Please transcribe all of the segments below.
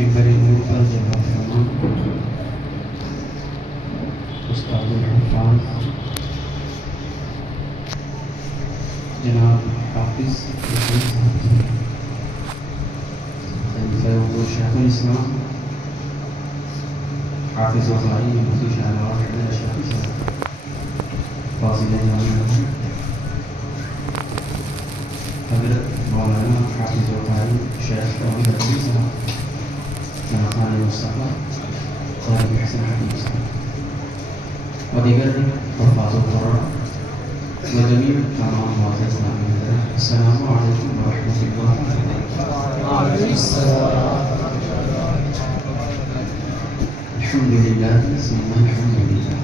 الجواب فرمان استاد الحفاظ جناب حافظ فیض شیخ الاسلام حافظ وزائی مفتی شاہنواز حیدر اشرفی صاحب فاضل جامعہ حضرت مولانا حافظ وزائی شیخ توحید علی صاحب جناب مصطفیٰ قاری حسن حبیب صاحب و دیگر حفاظ القرآن و جمیع تمام معزز ناظرین، السلام علیکم ورحمۃ اللہ وبرکاتہ۔ الحمد للہ ثم الحمد للہ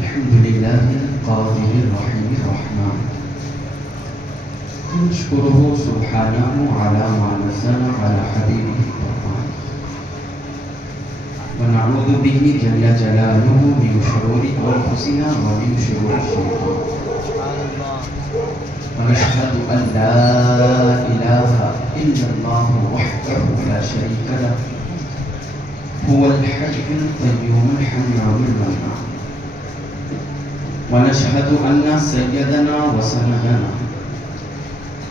الحمد للہ القادر الرحیم الرحمن نشکره سبحانه على ما نزل على حبيبه القرآن ونعوذ به جل جلاله من شرور أنفسنا ومن شرور الشيطان ونشهد أن لا إله إلا الله وحده لا شريك له هو الحي القيوم الحنان المنان ونشهد أن سيدنا وسندنا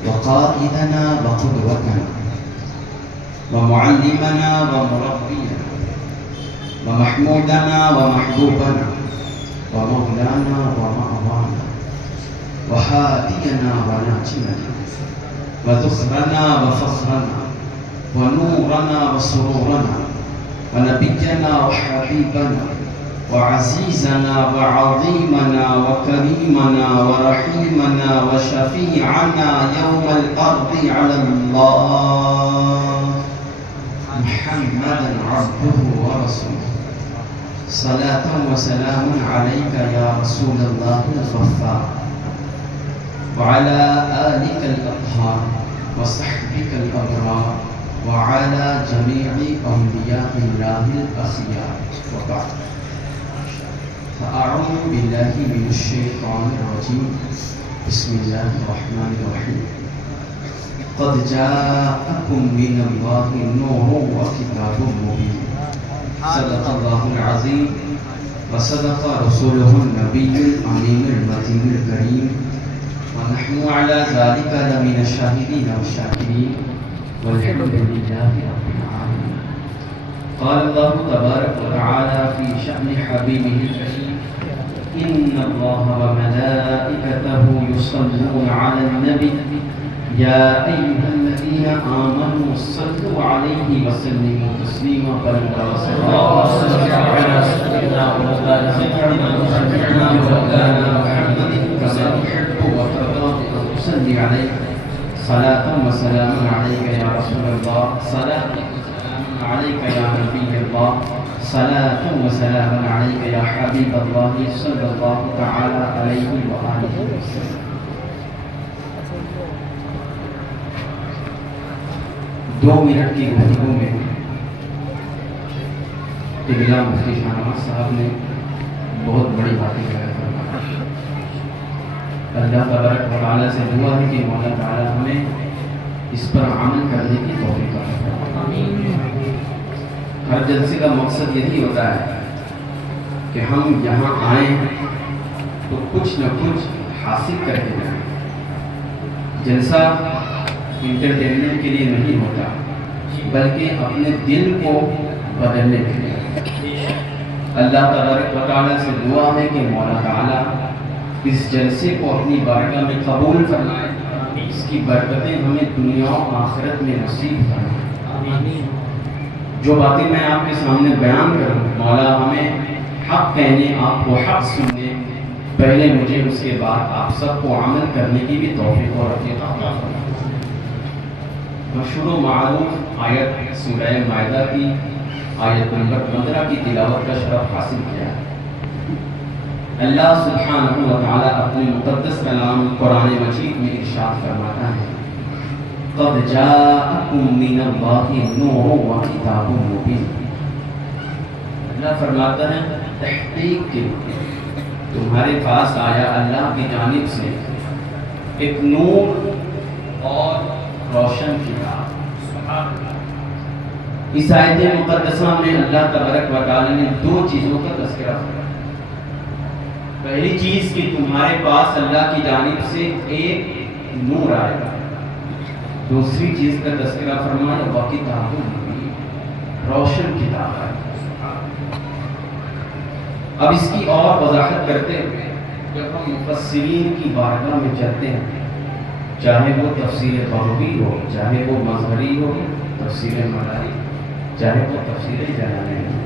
وقائدنا وقدوتنا ومعلمنا ومربينا ومحمودنا ومحبوبنا ومولانا ومأوانا وهادينا وناجينا وذخرنا وفخرنا ونورنا وسرورنا ونبينا وحبيبنا وعزيزنا وعظيمنا وكريمنا ورحيمنا وشفيعنا يوم الأرض على الله محمدا عبده ورسوله صلاة وسلام عليك يا رسول الله الغفار وعلى آلك الأطهار وصحبك الأبرار وعلى جميع أولياء الله الأخيار وبعد فأعوذ بالله من الشيطان الرجيم بسم الله الرحمن الرحيم قد جاءكم من الله نور وكتاب مبين صدق الله العظيم وصدق رسوله النبي الأمين المتين الكريم ونحن على ذلك لمن الشاهدين والشاكرين والحمد لله رب العالمين قال الله تبارك وتعالى في شأن حبيبه الكريم إن الله وملائكته يصلون على النبي يا أيها الذين آمنوا صلوا عليه وسلموا تسليما فلما صلى على سيدنا ومولانا محمد كما تحب وترضى أن تصلي عليه صلاة وسلاما عليك يا رسول الله صلاة عليك يا نبي الله صلاة وسلام عليك يا حبيب الله صلى الله تعالى عليه وآله وسلم۔ دو منٹ کی گفتگو میں قبلہ مفتی شاہنواز صاحب نے بہت بڑی باتیں کہا فرمایا۔ اللہ تبارک و تعالیٰ سے دعا ہے کہ مولا تعالیٰ ہمیں اس پر عمل کرنے کی توفیق عطا فرمائے۔ ہر جلسے کا مقصد یہی ہوتا ہے کہ ہم یہاں آئیں تو کچھ نہ کچھ حاصل کر کے جائیں۔ جلسہ انٹرٹینمنٹ کے لیے نہیں ہوتا بلکہ اپنے دل کو بدلنے کے لیے۔ اللہ تبارک و تعالیٰ سے دعا ہے کہ مولا تعالیٰ اس جلسے کو اپنی بارگاہ میں قبول فرمائے، اس کی برکتیں ہمیں دنیا و آخرت میں نصیب فرمائے۔ جو باتیں میں آپ کے سامنے بیان کروں مولا ہمیں حق کہنے، آپ کو حق سننے، پہلے مجھے اس کے بعد آپ سب کو عمل کرنے کی بھی توفیق اور عطا فرمائے۔ مشہور و معروف آیت سورہ مائدہ کی آیت نمبر 15 کی تلاوت کا شرف حاصل کیا ہے۔ اللہ سبحانہ و تعالیٰ اپنے مقدس کلام قرآن مجید میں ارشاد فرماتا ہے قد جاءکم من اللہ نور و کتاب مبین۔ اللہ فرماتا ہے تحقیق کے تمہارے پاس آیا اللہ کی جانب سے ایک نور اور روشن کتاب۔ اس آیت مقدسہ میں اللہ تبارک و تعالی نے دو چیزوں کا تذکرہ کیا۔ پہلی چیز کہ تمہارے پاس اللہ کی جانب سے ایک نور آئے گا، دوسری چیز کا تذکرہ فرمایا وَکتاب مبین، روشن کتاب ہے۔ اب اس کی اور وضاحت کرتے ہوئے جب ہم مفسرین کی بارگاہ میں چلتے ہیں، چاہے وہ تفسیر بغوی ہو، چاہے وہ مظہری ہو، تفسیر مداری، چاہے وہ تفسیر جلالین ہو،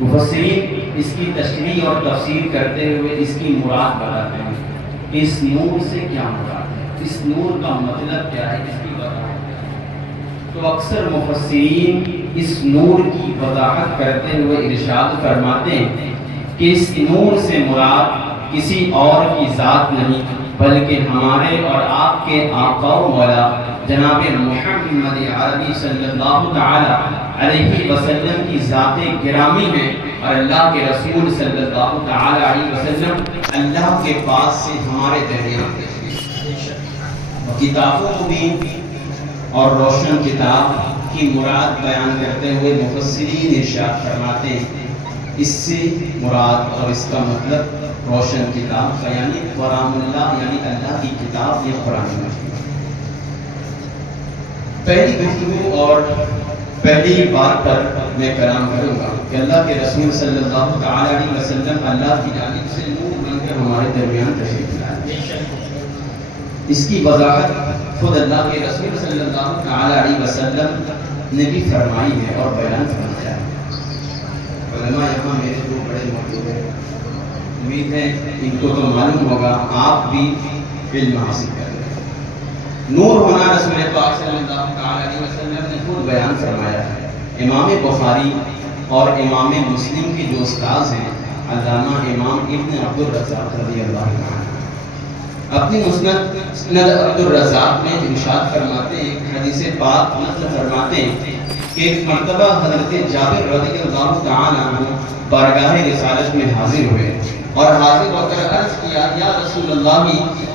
مفسرین اس کی تشریح اور تفسیر کرتے ہوئے اس کی مراد بتاتے ہیں، اس نور سے کیا مراد ہے، اس نور کا مطلب کیا ہے، اس کی وضاحت کیا ہے۔ تو اکثر مفسرین اس نور کی وضاحت کرتے ہوئے ارشاد فرماتے ہیں کہ اس نور سے مراد کسی اور کی ذات نہیں بلکہ ہمارے اور آپ کے آقا و مولا جناب محمد عربی صلی اللہ تعالی علیہ وسلم کی ذات گرامی ہے، اور اللہ کے رسول صلی اللہ تعالی علیہ وسلم اللہ کے پاس سے ہمارے درمیان کتاب مبین اور روشن کتاب کی مراد بیان کرتے ہوئے مفسرین ارشاد فرماتے ہیں اس سے مراد اور اس کا مطلب روشن کتاب کا یعنی قرآن اللہ، یعنی اللہ کی کتاب یا قرآن مجید۔ پہلی گفتگو اور پہلی بات پر میں کلام کروں گا کہ اللہ کے رسول صلی اللہ تعالی علیہ وسلم اللہ کی جانب سے نور بن کر ہمارے درمیان تشریف لائے۔ اس کی وضاحت خود اللہ کے رسول صلی اللہ تعالی علیہ وسلم نے بھی فرمائی ہے اور بیان فرمایا ہے۔ علماء یہاں میرے دو بڑے موجود ہیں، امید ہے ان کو تو معلوم ہوگا، آپ بھی علم حاصل کر لیں۔ نور ہونا رسول پاک صلی اللہ علیہ وسلم نے خود بیان فرمایا ہے۔ امام بخاری اور امام مسلم کے جو استاذ ہیں علامہ امام ابن عبد الرزاق رضی اللہ عنہ اپنی مسند عبد الرزاق میں ارشاد فرماتے ہیں، حدیث پاک نقل فرماتے ہیں کہ ایک مرتبہ حضرت جابر رضی اللہ تعالی عنہ بارگاہ رسالت میں حاضر ہوئے اور حاضر ہو کر عرض کیا، یا رسول اللہ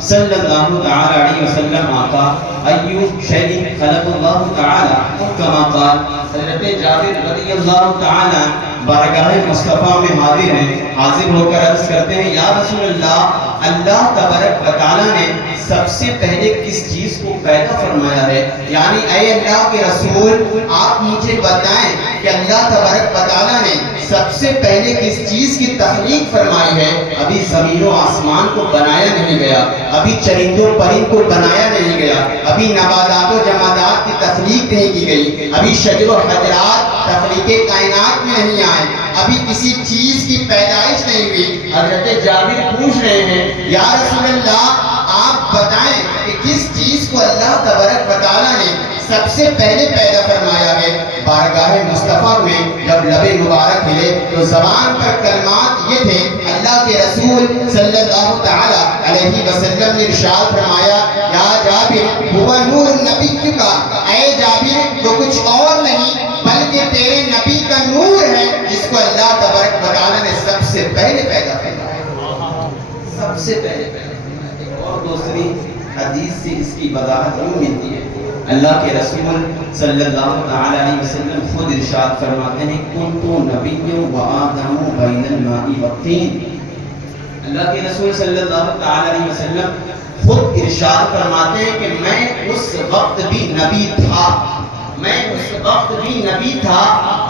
صلی اللہ تعالی علیہ وسلم آقا ایو شیء خلق اللہ تعالی کما قال۔ حضرت جابر رضی اللہ تعالی بارگاہ مصطفیٰ میں حاضر ہیں، حاضر ہو کر عرض کرتے ہیں، یا رسول اللہ اللہ تبارک و تعالی نے سب سے پہلے کس چیز کو پیدا فرمایا ہے، یعنی اے اللہ کے رسول آپ مجھے بتائیں کہ اللہ تبارک و تعالی نے سب سے پہلے کس چیز کی تخلیق فرمائی ہے۔ ابھی زمین و آسمان کو بنایا نہیں گیا، ابھی چرندوں پرند کو بنایا نہیں گیا، ابھی نباتات و جمادات کی تخلیق نہیں کی گئی، ابھی شجر و حجرات تخلیق کائنات میں نہیں آئے، ابھی کسی چیز کی پیدائش نہیں ہوئی۔ حضرت جابر پوچھ رہے ہیں، یا رسول اللہ آپ بتائیں کہ کس چیز کو اللہ تبارک و تعالی نے سب سے پہلے پیدا فرمایا ہے۔ بارگاہ مصطفیٰ میں جب لب مبارک ہلے تو زبان پر کلمات یہ تھے، اللہ کے رسول صلی اللہ تعالی علیہ وسلم نے ارشاد فرمایا، یا جابر ہوا نور نبی کا، اے جابر وہ کچھ اور نہیں بلکہ تیرے نبی کا نور ہے جس کو اللہ تبارک و تعالی نے سب سے پہلے پیدا فرمایا، سب سے پہلے پیدا۔ اور دوسری حدیث سے اس کی وضاحت یوں ملتی ہے، اللہ کے رسول صلی اللہ تعالی علیہ وسلم خود ارشاد فرماتے ہیں، کنتو نبی و آدم بین الماء والطین۔ اللہ کے رسول صلی اللہ تعالی علیہ وسلم خود ارشاد فرماتے ہیں کہ میں اس وقت بھی نبی تھا، میں اس وقت بھی نبی تھا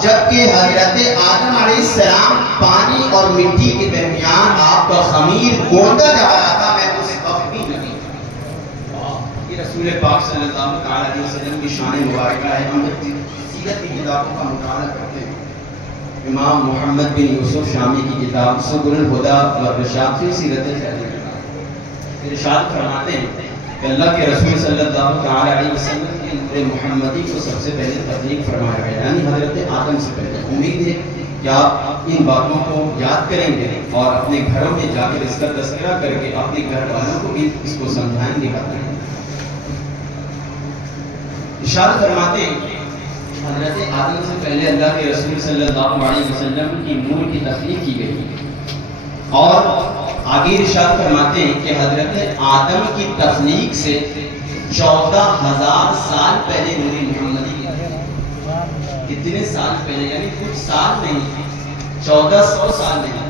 جبکہ حضرت آدم علیہ السلام پانی اور مٹی کے درمیان آپ کا خمیر گوندا جا رہا تھا، میں اس وقت بھی نبی تھا۔ یہ رسول پاک صلی اللہ تعالی علیہ وسلم کی شان مبارکہ ہے۔ ہم جب سیرت کی کتابوں کا مطالعہ کرتے ہیں، امام محمد بن یوسف شامی کی کتاب سبل الہدی والرشاد فی سیرت النبی ارشاد فرماتے ہیں کہ اللہ کے رسول صلی اللہ تعالی علیہ وسلم کے نور محمدی کو سب سے پہلے تخلیق فرمایا گیا، یعنی حضرت آدم سے پہلے۔ امید ہے کہ آپ ان باتوں کو یاد کریں گے اور اپنے گھروں میں جا کر اس کا تذکرہ کر کے اپنے گھر والوں کو بھی اس کو سمجھائیں گے۔ ارشاد فرماتے ہیں حضرت آدم سے پہلے اللہ کے رسول صلی اللہ علیہ وسلم کی نور کی تخلیق کی گئی، اور آگے ارشاد فرماتے ہیں کہ حضرت آدم کی تخلیق سے 14,000 سال پہلے نور محمدی کتنے سال پہلے، یعنی کچھ سال نہیں، 1400 سال نہیں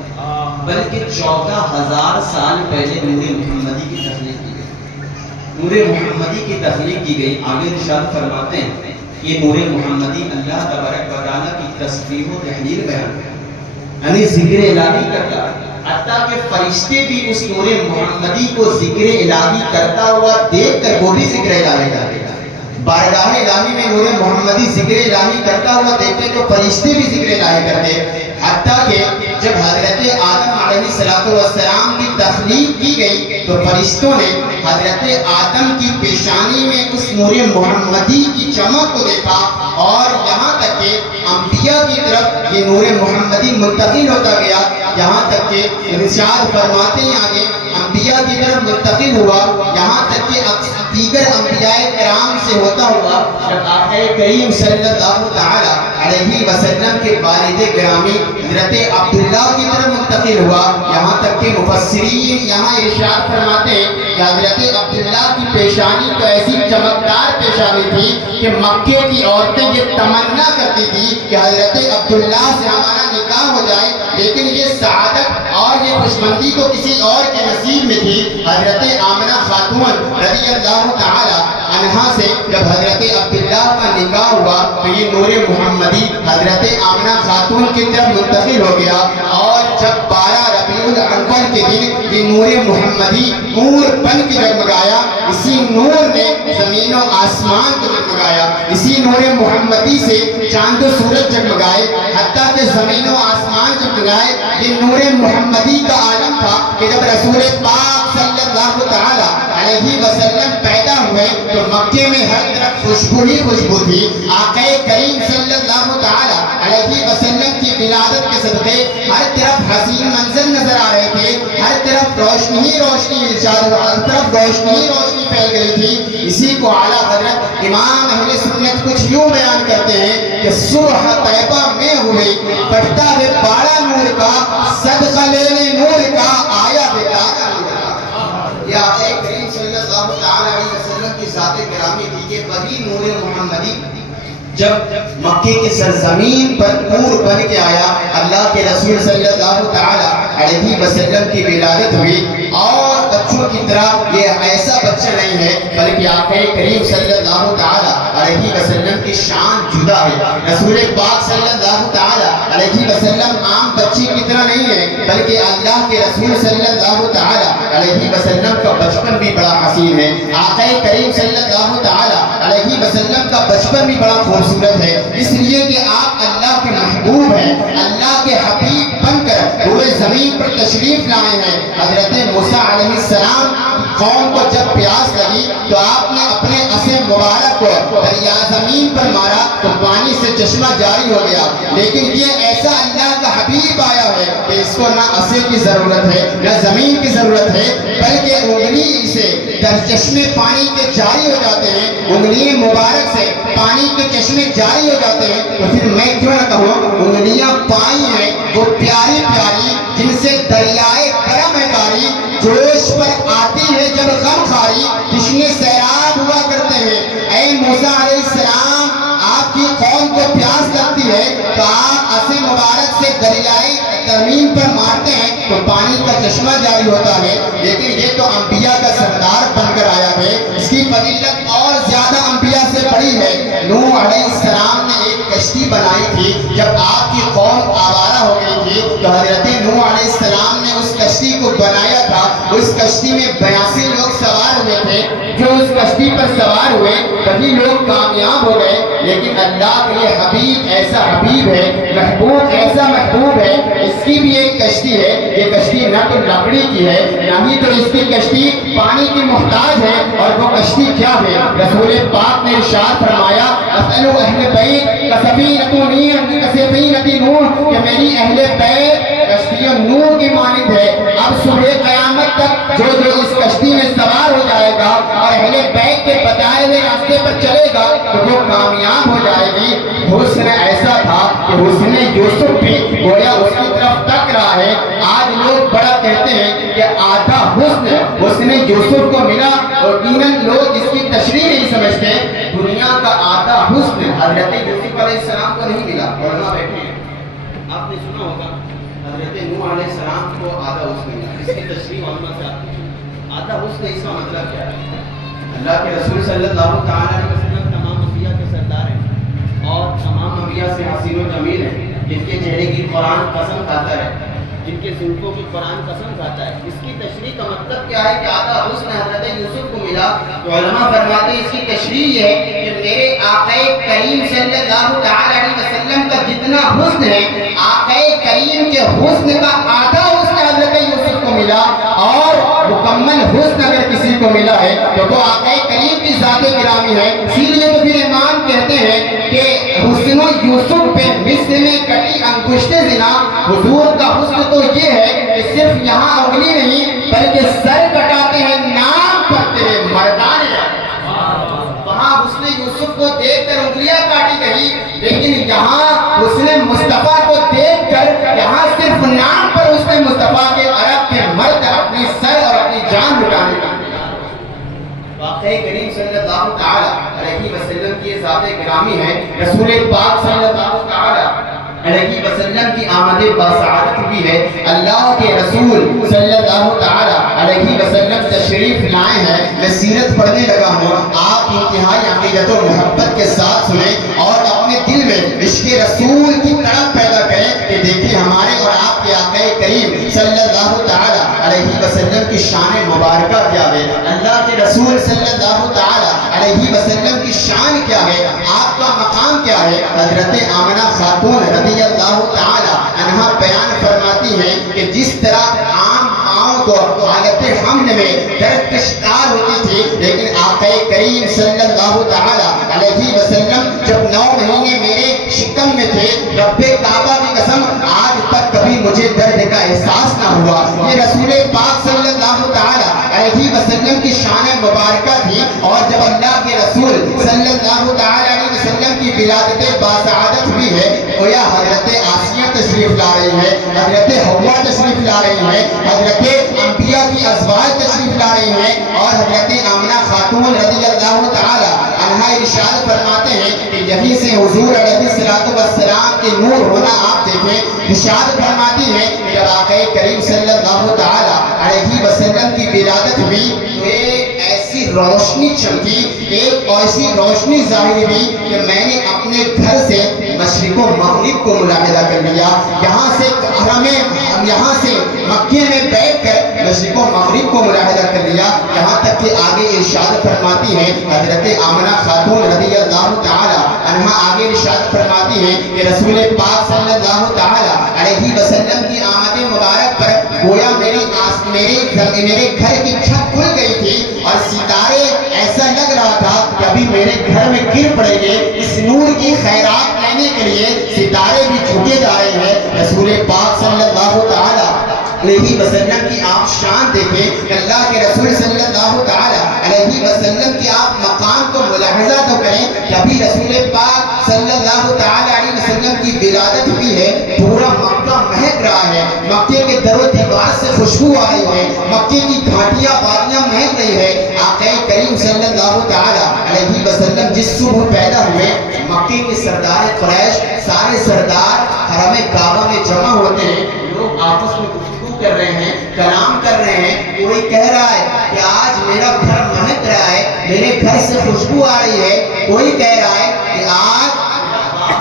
بلکہ 14,000 سال پہلے نور محمدی کی تخلیق کی گئی۔ نور محمدی کی تخلیق کی گئی۔ آگے ارشاد فرماتے ہیں یہ نور محمدی اللہ تبارک و تعالیٰ کی تسبیح و تحلیل بیان ہے، یعنی ذکر الہی کرتا ہے، حتیٰ کہ فرشتے بھی اس نور محمدی کو ذکر الہی کرتا ہوا دیکھ کر وہ بھی ذکر الہی کرتے ہیں۔ بارگاہ الہی میں نور محمدی ذکر الہی کرتا ہوا دیکھتے تو فرشتے بھی ذکر الہی کرتے، حتیٰ کہ جب حضرت آدم علیہ السلام کی تخلیق کی گئی تو فرشتوں نے حضرت آدم کی پیشانی میں اس نور محمدی کی چمک کو دیکھا، اور یہاں تک کہ انبیاء کی طرف یہ نور محمدی منتقل ہوتا گیا، یہاں تک کہ ارشاد فرماتے ہیں آگے انبیاء کی طرف منتقل ہوا، یہاں تک کہ دیگر انبیاء کرام سے ہوتا ہوا جب آقا کریم صلی اللہ تعالی علیہ وسلم کے والد گرامی حضرت عبداللہ کی طرف منتقل ہوا، یہاں تک کہ مفسرین یہاں ارشاد فرماتے ہیں کہ حضرت عبداللہ کی پیشانی تو ایسی چمکدار پیشانی تھی کہ مکے کی عورتیں یہ تمنا کرتی تھی کہ حضرت عبداللہ سے ہمارا نکاح ہو جائے، لیکن یہ سعادت اور یہ خوشبندی تو کسی اور کے نصیب میں تھی۔ حضرت آمنہ خاتون رضی اللہ تعالی عنہا سے جب حضرت عبداللہ کا نکاح ہوا تو یہ نور محمدی حضرت آمنہ خاتون کی طرف منتقل ہو گیا، اور جب 12 ربیع الاول کے دن یہ نور محمدی نور بن کے جگمگایا، اسی نور نے زمین و آسمان کو جگمگایا، اسی نور محمدی سے چاند و سورج جگمگائے، حتیٰ کہ زمین و آسمان جگمگائے۔ یہ نور محمدی کا عالم تھا کہ جب رسول پاک صلی اللہ تعالی علیہ وسلم پیدا ہوئے تو مکے میں ہر طرف خوشبو ہی خوشبو تھی۔ آقا کریم صلی اللہ تعالی علیہ وسلم کی ولادت کے صدقے ہر طرف حسین منظر نظر آ رہے تھے، ہر طرف روشنی روشنی ارشاد، ہر طرف روشنی روشنی پھیل گئی تھی۔ اسی کو اعلیٰ حضرت امام اہل سنت کچھ یوں بیان کرتے ہیں کہ صبح طیبہ میں ہوئی بڑھتا ہے بارہ نور کا، صدقہ لینے نور کا آیا بیٹا نور کا۔ یہ آقا کریم صلی اللہ تعالی علیہ وسلم کی ذات گرامی تھی کہ وہی نور محمدی جب مکے کے سرزمین پر نور بن کے آیا، اللہ کے رسول صلی اللہ تعالی علیہ وسلم کی ولادت ہوئی، اور بچوں کی طرح یہ ایسا بچہ نہیں ہے بلکہ آقا کریم صلی اللہ تعالی علیہ وسلم کی شان جدا ہے۔ رسول پاک صلی اللہ تعالی علیہ وسلم عام بچے کی طرح نہیں ہے بلکہ اللہ کے رسول صلی اللہ تعالی علیہ وسلم کا بچپن بھی بڑا حسین ہے۔ آقا کریم صلی اللہ تعالی علیہ وسلم کا بچپن بھی بڑا خوبصورت ہے، اس لیے کہ آپ اللہ کے محبوب ہیں، اللہ کے حبیب بن کر روئے زمین پر تشریف لائے ہیں۔ حضرت موسیٰ علیہ السلام قوم کو جب پیاس لگی تو آپ نے اپنے عصا مبارک کو دریا زمین پر مارا تو پانی سے چشمہ جاری ہو گیا، لیکن یہ ایسا اللہ کا حبیب آیا ہے کہ اس کو نہ عصا کی ضرورت ہے نہ زمین کی ضرورت ہے، بلکہ انگلی سے در چشمے پانی کے جاری ہو جاتے ہیں، انگلی مبارک سے پانی کے چشمے جاری ہو جاتے ہیں۔ تو پھر میں کیوں نہ کہوں انگلیاں پائی ہیں وہ پیاری پیاری جن سے دریائے کرم ہے کاری، جوش پر آتی ہے جب غم خاری، تشنے سیراب ہوا کرتے ہیں۔ اے موسیٰ علیہ السلام آپ کی قوم کو پیاس لگتی ہے تو آپ عصا مبارک سے دریائے زمین پر مارتے ہیں تو پانی کا چشمہ جاری ہوتا ہے، لیکن یہ تو انبیاء کا سردار بن کر آیا ہے، اس کی فضیلت اور زیادہ انبیاء سے بڑی ہے۔ نوح علیہ السلام نے ایک کشتی بنائی تھی، جب آپ کی قوم آوارہ ہو گئی تھی تو حضرت نوح علیہ السلام نے اس کشتی کو بنایا تھا، اس کشتی میں 82 لوگ سوار ہوئے تھے، جو اس کشتی پر سوار ہوئے وہی لوگ کامیاب ہو گئے، لیکن اللہ کے یہ حبیب ایسا حبیب ہے، محبوب ایسا محبوب ہے، اس کی بھی ایک کشتی ہے، یہ کشتی نہ تو لکڑی کی ہے نہ ہی تو اس کی کشتی پانی کی محتاج ہے، اور وہ کشتی کیا ہے؟ رسول پاک نے ارشاد فرمایا اسألو اہل بیت کسفینۃ نوح، کہ میری اہل بیت کشتی نوح کی مانند ہے۔ اب صبح قیامت تک جو اس کشتی میں سوار ہو جائے گا اور اہل بیت کے بتائے ہوئے راستے پر چلے گا تو وہ کامیاب ہو جائے گی۔ حسن ایسا تھا کہ حسن یوسف بھی گویا اس کی طرف تک رہا ہے۔ آج لوگ بڑا کہتے ہیں کہ آدھا حسن یوسف کو ملا، اور یقیناً لوگ اس کی تشریح حضرت یوسف علیہ السلام کو نہیں ملا. علماء بیٹھے ہیں, آپ نے سنا ہوگا حضرت نوح علیہ السلام کو آدھا حسن ملا. اس کی تشریح علماء سے آپ پوچھیں آدھا حسن اس کا مطلب کیا ہے. اللہ کے رسول صلی اللہ تعالیٰ علیہ وسلم تمام انبیاء کے سردار ہیں اور تمام انبیاء سے حسین و جمیل ہیں, جن کے چہرے کی قرآن قسم کھاتا ہے, جن کے زلفوں کی قرآن قسم کھاتا ہے. اس کی تشریح کا مطلب کیا ہے کہ آدھا حسن حضرت یوسف کو ملا. تو علماء فرماتے ہیں اس کی تشریح یہ ہے کہ میرے آقا کریم صلی اللہ تعالیٰ علیہ وسلم کا جتنا حسن ہے, آقا کریم کے حسن کا آدھا حسن حضرت یوسف کو ملا, اور مکمل حسن اگر کسی کو ملا ہے تو وہ آقا کریم کی ذات گرامی ہے. اسی لیے تو پھر امام کہتے ہیں کہ حسن یوسف پہ مصر میں کٹی انگشت زنا. حضور کا حسن تو یہ ہے کہ صرف یہاں انگلی نہیں بلکہ سر کٹاتے ہیں نام پر تیرے مردان. وہاں حسن یوسف کو دیکھ کر انگلیاں کاٹی گئی, لیکن یہاں حسن مصطفیٰ کو دیکھ کر یہاں صرف نام پر حسن مصطفیٰ کے عرب کے مرد اپنی سر اور اپنی جان لٹانے کا. واقعی کریم صلی اللہ تعالیٰ علیہ وسلم کی ذات گرامی ہے. رسول پاک صلی اللہ تعالیٰ علیہ وسلم کی آمد باسعادت بھی ہے. اللہ کے رسول صلی اللہ تعالیٰ علیہ وسلم تشریف لائے ہیں. میں سیرت پڑھنے لگا ہوں, آپ انتہائی عقیدت و محبت کے ساتھ سنیں اور اپنے دل میں عشق رسول کی تڑپ پیدا کریں کہ دیکھیں ہمارے اور آپ کے آقا کریم صلی اللہ تعالیٰ علیہ وسلم کی شان مبارکہ کیا ہے. اللہ کے رسول صلی اللہ تعالیٰ علیہ وسلم کی شان کیا ہے, آپ کا مقام کیا ہے. حضرت آمنہ خاتون رضی اللہ تعالیٰ عنہا بیان فرماتی ہیں کہ جس طرح عام ماؤں کو حالت حمل میں درد کا شکار ہوتی تھی, لیکن آقا کریم صلی اللہ تعالیٰ علیہ وسلم جب 9 مہینے میرے شکم میں تھے, رب کعبہ کی قسم آج تک کبھی مجھے درد کا احساس نہ ہوا. یہ رسول پاک صلی اللہ تعالیٰ علیہ وسلم کی شان مبارکہ تھی. اور جب اللہ کے رسول صلی اللہ تعالیٰ علیہ وسلم کی ولادت باسعادت بھی ہے, گویا حضرت آسیہ تشریف لا رہی ہے, حضرت حوا تشریف لا رہی ہے, حضرت انبیاء کی ازواج تشریف لا رہی ہیں, اور حضرت آمنہ خاتون رضی اللہ تعالیٰ عنہا ارشاد فرماتے ہیں کہ یہیں سے حضور علیہ السلام کے نور ہونا آپ دیکھیں. ارشاد فرماتی ہیں کہ جب آقا کریم صلی اللہ تعالیٰ علیہ وسلم کی ولادت ہوئی تو ایک ایسی روشنی چمکی, ایک ایسی روشنی ظاہر ہوئی کہ میں نے اپنے گھر سے مشرق و مغرب کو ملاحظہ کر لیا. یہاں سے یہاں سے مکے میں بیٹھ کر مشرق و مغرب کو ملاحظہ کر لیا. یہاں تک کہ آگے ارشاد فرماتی ہیں حضرت آمنہ خاتون رضی اللہ تعالیٰ عنہا آگے ارشاد فرماتی ہیں کہ رسول پاک صلی اللہ تعالیٰ علیہ وسلم کی آمد مبارک پر گویا میرے گھر کی چھت کھل گئی تھی اور ستارے ایسا لگ رہا تھا کہ ابھی میرے گھر میں گر پڑیں گے. اس نور کی خیرات لینے کے لیے ستارے بھی جھکے جا رہے ہیں. رسول پاک صلی اللہ تعالیٰ علیہ وسلم کی آپ شان دیکھیں, اللہ کے رسول صلی اللہ تعالیٰ علیہ وسلم کی آپ مقام کو ملاحظہ تو کریں کہ ابھی رسول پاک صلی اللہ تعالیٰ علیہ وسلم کی ولادت بھی ہے, پورا مکہ مہک رہا ہے, مکے کے در و دیوار سے خوشبو آ رہی ہے, مکے کی گھاٹیاں وادیاں مہک رہی ہے. آقا کریم صلی اللہ تعالیٰ علیہ وسلم جس صبح پیدا ہوئے, مکے کے سردار قریش سارے سردار حرم کعبہ میں جمع ہوتے ہیں. لوگ آپس میں گفتگو کر رہے ہیں, کلام کر رہے ہیں. کوئی کہہ رہا ہے کہ آج میرا گھر مہک رہا ہے, میرے گھر سے خوشبو آ رہی ہے. کوئی کہہ رہا ہے کہ آج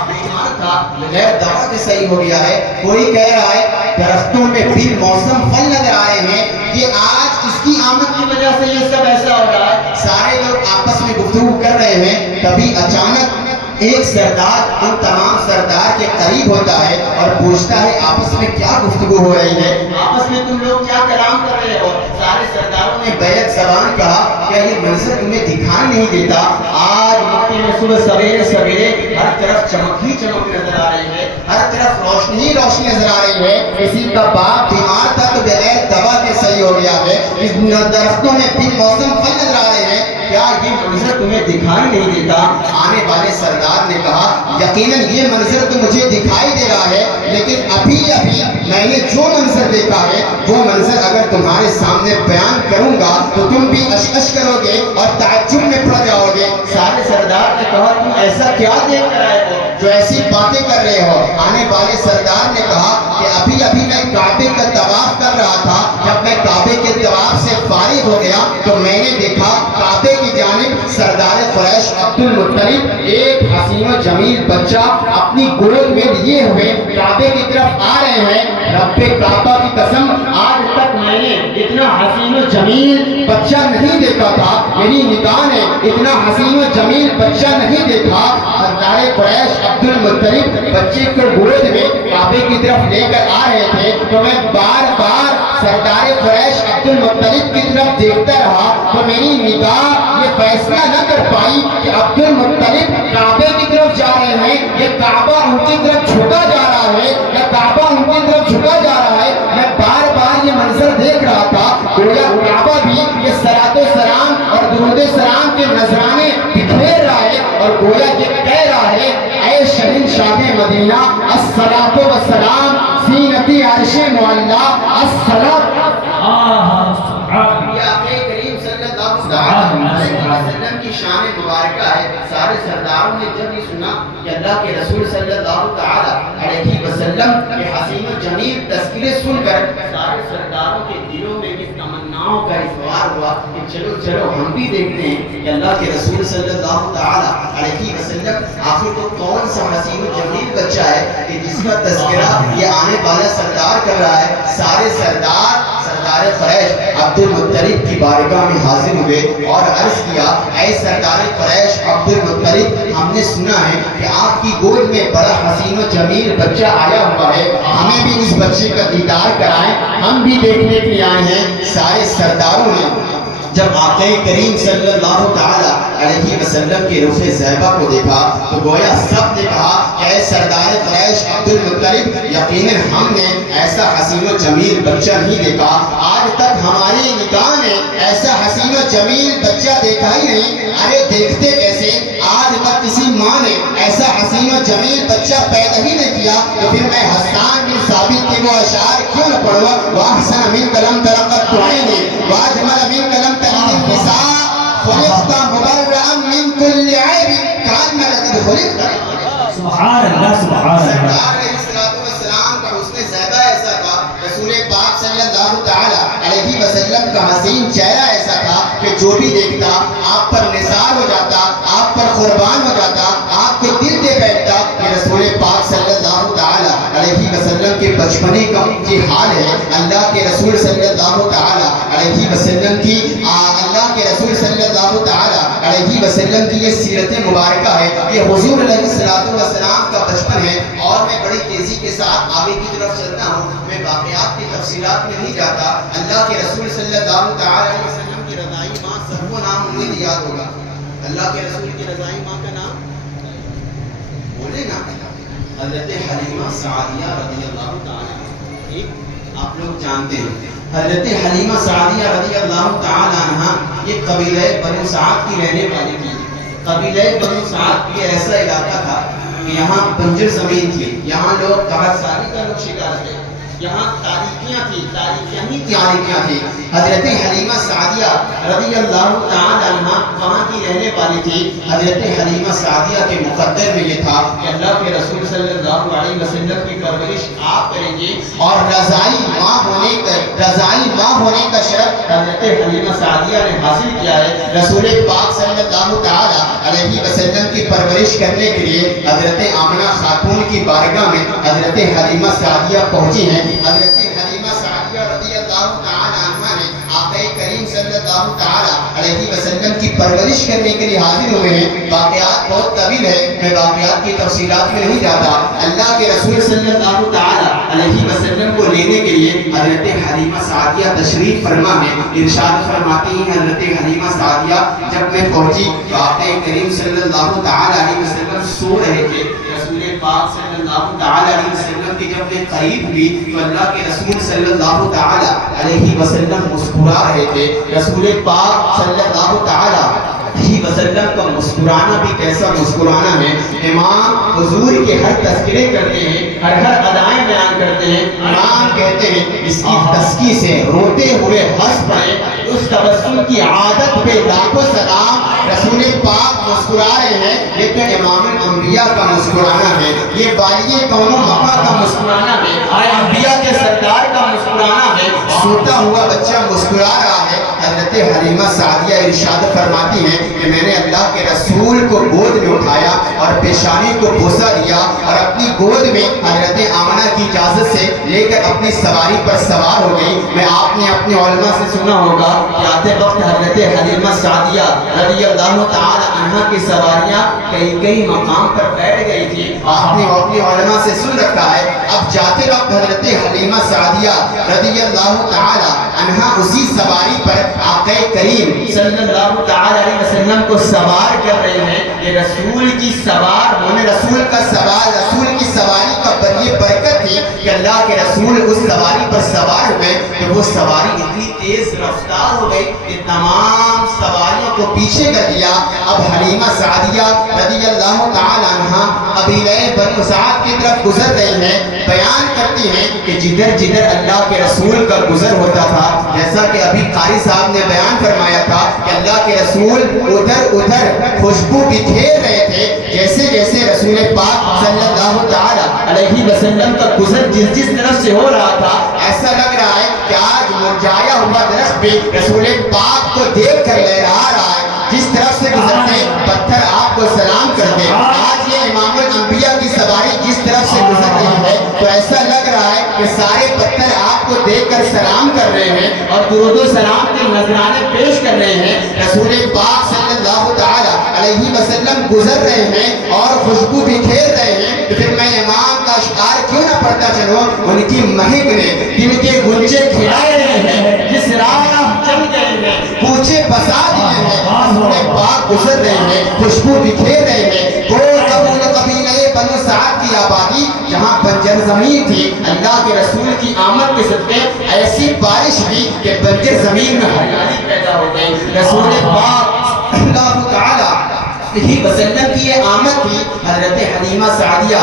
بیمار تھا بغیر دوا کے صحیح ہو گیا ہے. کوئی کہہ رہا ہے درختوں میں بال موسم پھل نظر آئے ہیں, یہ آج اس کی آمد کی وجہ سے یہ سب ایسا ہو رہا ہے. سارے لوگ آپس میں گفتگو کر رہے ہیں. تبھی اچانک ایک سردار ان تمام سردار کے قریب ہوتا ہے اور پوچھتا ہے آپس میں کیا گفتگو ہو رہی ہے, آپس میں تم لوگ کیا کلام کر رہے ہو. سارے سرداروں نے بیک زبان کہا کیا یہ منظر تمہیں دکھائی نہیں دیتا؟ آج مکے میں صبح سویرے سویرے ہر طرف چمک ہی چمک نظر آ رہی ہے, ہر طرف روشنی ہی روشنی نظر آ رہی ہے. کسی کا باپ بیمار تھا تو بغیر دوا کے صحیح ہو گیا ہے. اس درختوں میں بال موسم پھل نظر آ رہے ہیں, کیا یہ منظر تمہیں دکھائی نہیں دیتا؟ آنے والے سردار نے کہا یقیناً یہ منظر تو مجھے دکھائی دے رہا ہے, لیکن ابھی میں نے جو منظر دیکھا ہے وہ منظر اگر تمہارے سامنے بیان کروں گا تو تم بھی اشش کرو گے اور تعجب میں پڑ جاؤ گے. سارے سردار نے کہا تم ایسا کیا دیکھ کر آئے ہو جو ایسی باتیں کر رہے ہو؟ آنے والے سردار نے کہا کہ ابھی ابھی میں کعبے کا طواف کر رہا تھا، جب میں کعبے کے طواف سے فارغ ہو گیا تو میں نے دیکھا کعبے کی جانب سردار قریش عبد المطلب ایک حسین و جمیل بچہ اپنی گود میں لیے ہوئے کعبے کی طرف آ رہے ہیں۔ رب کعبہ کی قسم، آج تک میں نے اتنا حسین و جمیل بچہ نہیں دیکھا تھا، میری نگاہ نے اتنا حسین و جمیل بچہ نہیں دیکھا۔ سردار قریش عبد المطلب بچے کو گود میں کعبے کی طرف لے کر آ رہے تھے تو میں بار بار سردار قریش عبد المطلب کی طرف دیکھتا رہا تو میری نگاہ یہ فیصلہ نہ کر پائی کہ عبد المطلب کعبے کی طرف جا رہے ہیں، یہ کعبہ ان کی طرف جھکا جا رہا ہے یا کعبہ ان کی طرف جھکا جا رہا ہے۔ میں بار بار یہ منظر دیکھ رہا تھا، گویا کعبہ بھی یہ صلاۃ و سلام اور درود سلام کے نذرانے بکھیر رہا ہے اور گویا یہ کہہ رہا ہے اے شہنشاہ مدینہ الصلاۃ والسلام زینت عرش معلی الصلاۃ۔ یہ آقا کریم صلی اللہ علیہ وسلم کی شان مبارکہ ہے۔ سارے سرداروں نے جب یہ سنا کہ اللہ کے رسول صلی اللہ علیہ وسلم کے حسین و جمیل تذکرے سن کر سارے سرداروں کے دلوں میں اس تمناؤں کا اظہار ہوا کہ چلو چلو ہم بھی دیکھتے ہیں کہ اللہ کے رسول صلی اللہ علیہ وسلم آخر تو کون سا حسین و جمیل بچہ ہے کہ جس کا تذکرہ یہ آنے والا سردار کر رہا ہے۔ سارے سردار قریش عبد المطلب کی بارگاہ میں حاضر ہوئے اور عرض کیا اے سردار قریش عبد المطلب، ہم نے سنا ہے کہ آپ کی گود میں بڑا حسین و جمیل بچہ آیا ہوا ہے، ہمیں بھی اس بچے کا دیدار کرائیں، ہم بھی دیکھنے کے لیے آئے ہیں۔ سارے سرداروں نے جب آقا کریم صلی اللہ علیہ وسلم کے رخ زیبہ کو دیکھا تو گویا سب نے کہا کہ اے سردار قریش عبد المطلب، یقیناً ہم نے ایسا حسین و جمیل بچہ نہیں دیکھا، آج تک ہماری نگاہ نے ایسا حسین و جمیل بچہ دیکھا ہی نہیں۔ ارے دیکھتے کیسے؟ آج تک کسی ماں نے ایسا حسین و جمیل بچہ پیدا ہی نہیں کیا، تو پھر میں حسان بن ثابت کے وہ اشعار کیوں نہ پڑھوں؟ وَأَحْسَنَ مِنْكَ لَمْ تَرَ قَطُّ عَيْنِي وَأَجْمَلَ مِنْكَ لَمْ تَلِدِ النِّسَاءُ خُلِقْتَ مُبَرَّأً مِنْ كُلِّ عَيْبٍ كَأَنَّكَ قَدْ خُلِقْتَ۔ سبحان اللہ سبحان اللہ۔ سرکار علیہ السلام کا حسن زیبہ ایسا تھا، رسول پاک صلی اللہ علیہ وسلم کا حسین چہرہ ایسا تھا کہ جو بھی دیکھتا آپ پر نثار ہو جاتا، آپ پر قربان ہو جاتا، آپ کے دل دے بیٹھتا کہ رسول پاک صلی اللہ علیہ وسلم کے بچپنے کا یہ حال ہے۔ اللہ کے رسول صلی اللہ علیہ وسلم کی علیہ وسلم کی یہ سیرت مبارکہ ہے، یہ حضور علیہ السلام کا بچپن ہے۔ اور میں بڑی تیزی کے ساتھ آگے کی طرف چلتا ہوں، میں واقعات کی تفصیلات میں نہیں جاتا۔ اللہ کے رسول صلی اللہ علیہ وسلم کی رضائی ماں سب کو نام امید یاد ہوگا۔ اللہ کے رسول کی رضائی ماں کا نام بولے نا، حضرت حلیمہ سعدیہ رضی اللہ تعالیٰ عنہ۔ آپ لوگ جانتے ہیں حضرت حلیمہ سعدیہ رضی اللہ تعالیٰ عنہ یہ قبیلہ بنو سعد کی رہنے والی تھی۔ قبیلہ بنو سعد یہ ایسا علاقہ تھا کہ یہاں بنجر زمین تھی، یہاں لوگ قحط سالی کا لوگ شکار تھے، یہاں تاریکیاں تھی، تاریکیاں تھی۔ حضرت حلیمہ سعدیہ رضی اللہ تعالیٰ عنہ وہاں کی رہنے والی تھی۔ حضرت حلیمہ سعدیہ کے مقدر میں یہ تھا کہ اللہ کے رسول صلی اللہ علیہ وسلم کی پرورش آپ کریں گے اور رضائی ماں ہونے کا شرف حضرت حلیمہ سعدیہ نے حاصل کیا ہے۔ رسول پاک صلی اللہ علیہ وسلم کی پرورش کرنے کے لیے حضرت آمنہ خاتون کی بارگاہ میں حضرت حلیمہ سعدیہ پہنچی ہیں۔ حضرت حلیمہ سعدیہ رضی اللہ تعالیٰ عنہ نے آقا کریم صلی اللہ علیہ وسلم کی پرورش کرنے کے لیے حاضر ہوئے ہیں۔ واقعات بہت طویل ہے، میں واقعات کی تفصیلات میں نہیں جاتا۔ اللہ کے رسول صلی اللہ علیہ وسلم کو لینے کے لیے حضرت حلیمہ سعدیہ تشریف فرما ہے۔ ارشاد فرماتی ہیں حضرت حلیمہ سعدیہ جب میں پہنچی تو آقا کریم صلی اللہ علیہ وسلم سو رہے تھے۔ رسول پاک صلی اللہ علیہ وسلم کی جب میں قریب ہوئی تو اللہ کے رسول صلی اللہ علیہ وسلم مسکرا رہے تھے۔ رسول پاک صلی اللہ علیہ وسلم کا مسکرانا بھی کیسا مسکرانا ہے. امام حضور کے ہر تذکرے کرتے ہیں, ہر ادائیں بیان کرتے ہیں. امام کہتے ہیں اس کی تسکی سے روتے ہوئے ہنس پڑے, اس تبسم کی عادت پہ لاکھوں سلام. رسول پاک مسکرا رہے ہیں, لیکن امام الانبیاء کا مسکرانا ہے, یہ بالی کون مکہ کا مسکرانا ہے, انبیاء کے سردار کا مسکرانا ہے. سوتا ہوا بچہ مسکرا رہا ہے. حضرت حلیمہ سعدیہ ارشاد فرماتی ہیں کہ میں نے اللہ کے رسول کو گود میں اٹھایا اور پیشانی کو بوسہ دیا اور اپنی گود میں حضرت آمنہ کی اجازت سے لے کر اپنی سواری پر سوار ہو گئی. میں آپ نے اپنے علماء سے سنا ہوگا کہ آتے وقت حضرت حلیمہ سعدیہ رضی اللہ تعالی عنہ کی سواریاں کئی مقام پر بیٹھ گئی تھی. آپ نے اپنے علماء سے سن رکھا ہے. اب جاتے وقت حضرت حلیمہ سعدیہ رضی اللہ تعالی عنہ اسی سواری پر آقا کریم صلی اللہ تعالی علیہ وسلم کو سوار کر رہے ہیں. یہ رسول کی سوار ہونے, رسول کا سوار, رسول کی سواری کا یہ برکت تھی کہ اللہ کے رسول اس سواری پر سوار ہوئے کہ وہ سواری اتنی تیز رفتار ہو گئی کہ تمام سواریوں کو پیچھے کر دیا. اب حلیمہ سعدیہ رضی اللہ تعالی عنہ قبیلہ بنو سعد کی طرف گزر رہی ہیں. بیان کرتی ہیں کہ جدھر جدھر اللہ کے رسول کا گزر ہوتا تھا, جیسا کہ ابھی قاری صاحب نے بیان فرمایا تھا کہ اللہ کے رسول ادھر ادھر خوشبو بکھیر رہے تھے. جیسے جیسے رسول پاک صلی اللہ تعالی علیہ وسلم کا گزر جس طرف سے ہو رہا تھا, ایسا لگ رہا ہے کہ آج مرجھایا ہوا درخت بھی رسول پاک کو دیکھ کر لہرا رہا ہے. جس طرف سے گزرتے پتھر آپ کو سلام کرتے. آج یہ امام الانبیاء کی سواری جس طرف سے گزر رہی ہے تو ایسا لگ رہا ہے کہ سارے پتھر آپ کو دیکھ کر سلام کر رہے ہیں اور درود و سلام کے نذرانے پیش کر رہے ہیں. رسول پاک صلی اللہ تعالی علیہ وسلم گزر رہے ہیں اور خوشبو بکھیر رہے ہیں. تو پھر میں امام کا اشعار کیوں نہ پڑھتا چلوں. ان کی مہک نے دل کے گنجے کھلائے ہیں, جس راہ چل گئے ہیں کوچے بسا دیے ہیں. رسول پاک گزر رہے ہیں, خوشبو بکھیر رہے ہیں. وہ قبیلہ بنو سعد کی آبادی جہاں بنجر زمین تھی, اللہ کے رسول کی آمد کے صدقے ایسی بارش ہوئی کہ بنجر زمین میں ہریالی پیدا ہو گئی. رسول پاک اللہ تعالی علیہ وسلم کی یہ آمد تھی. حضرت حلیمہ سعدیہ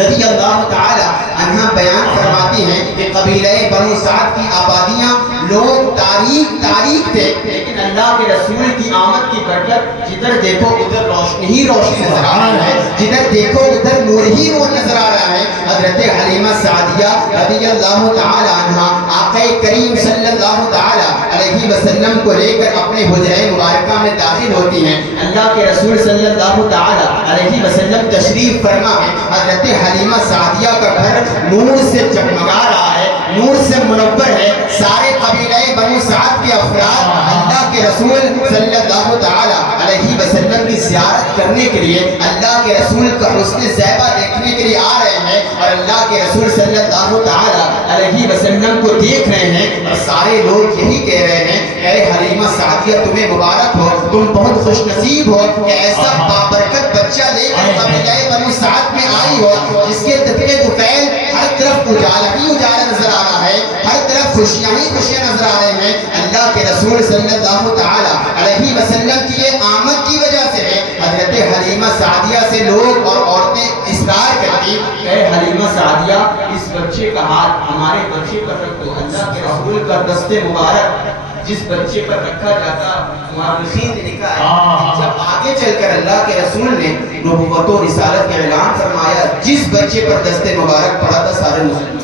رضی اللہ تعالی عنہ بیان فرماتی ہیں کہ قبیلہ بنو سعد کی آبادیاں لوگ تاریخ تھے, لیکن اللہ کے رسول کی آمد کی برکت جدھر دیکھو ادھر روشنی ہی روشنی نظر آ رہا ہے, جدھر دیکھو ادھر نور ہی نور نظر آ رہا ہے. حضرت حلیمہ سعدیہ رضی اللہ تعالی عنہ آقا کریم صلی اللہ تعالی علیہ وسلم کو لے کر اپنے حجرہ مبارکہ میں داخل ہوتی ہیں. اللہ کے رسول صلی اللہ تعالی علیہ وسلم تشریف فرما ہے. حضرت حلیمہ سعدیہ کا گھر نور سے چمکا رہا ہے, نور سے منور ہے. سارے قبیلہ بنو سعد کے افراد اللہ کے رسول صلی اللہ تعالی علیہ وسلم کی زیارت کرنے کے لیے, اللہ کے رسول کا حسن زیبہ دیکھنے کے لیے آ رہے ہیں اور اللہ کے رسول صلی اللہ تعالی علیہ وسلم کو دیکھ رہے ہیں. اور سارے لوگ یہی کہہ رہے ہیں اے حلیمہ سعدیہ تمہیں مبارک ہو, تم بہت خوش نصیب ہو کہ ایسا بابرکت بچہ لے کر قبیلہ بنو سعد میں آئی ہو, جس کے طبقے طفیل ہر طرف اجالا ہی اجالا نظر آ رہا ہے, ہر طرف خوشیاں ہی خوشیاں نظر آ رہے ہیں. اللہ کے رسول صلی اللہ تعالی علیہ وسلم کی یہ آمد کی وجہ سے حضرت حلیمہ سعدیہ سے لوگ اور عورتیں اصرار کرتی کہ حلیمہ سعدیہ اس بچے کا ہاتھ ہمارے بچے پر رکھ دو. اللہ کے رسول کا دست مبارک جس بچے پر رکھا جاتا, مورخین نے لکھا ہے جب آگے چل کر اللہ کے رسول نے نبوت و رسالت کا اعلان فرمایا, جس بچے پر دست مبارک پڑا تھا سارے مسلمان.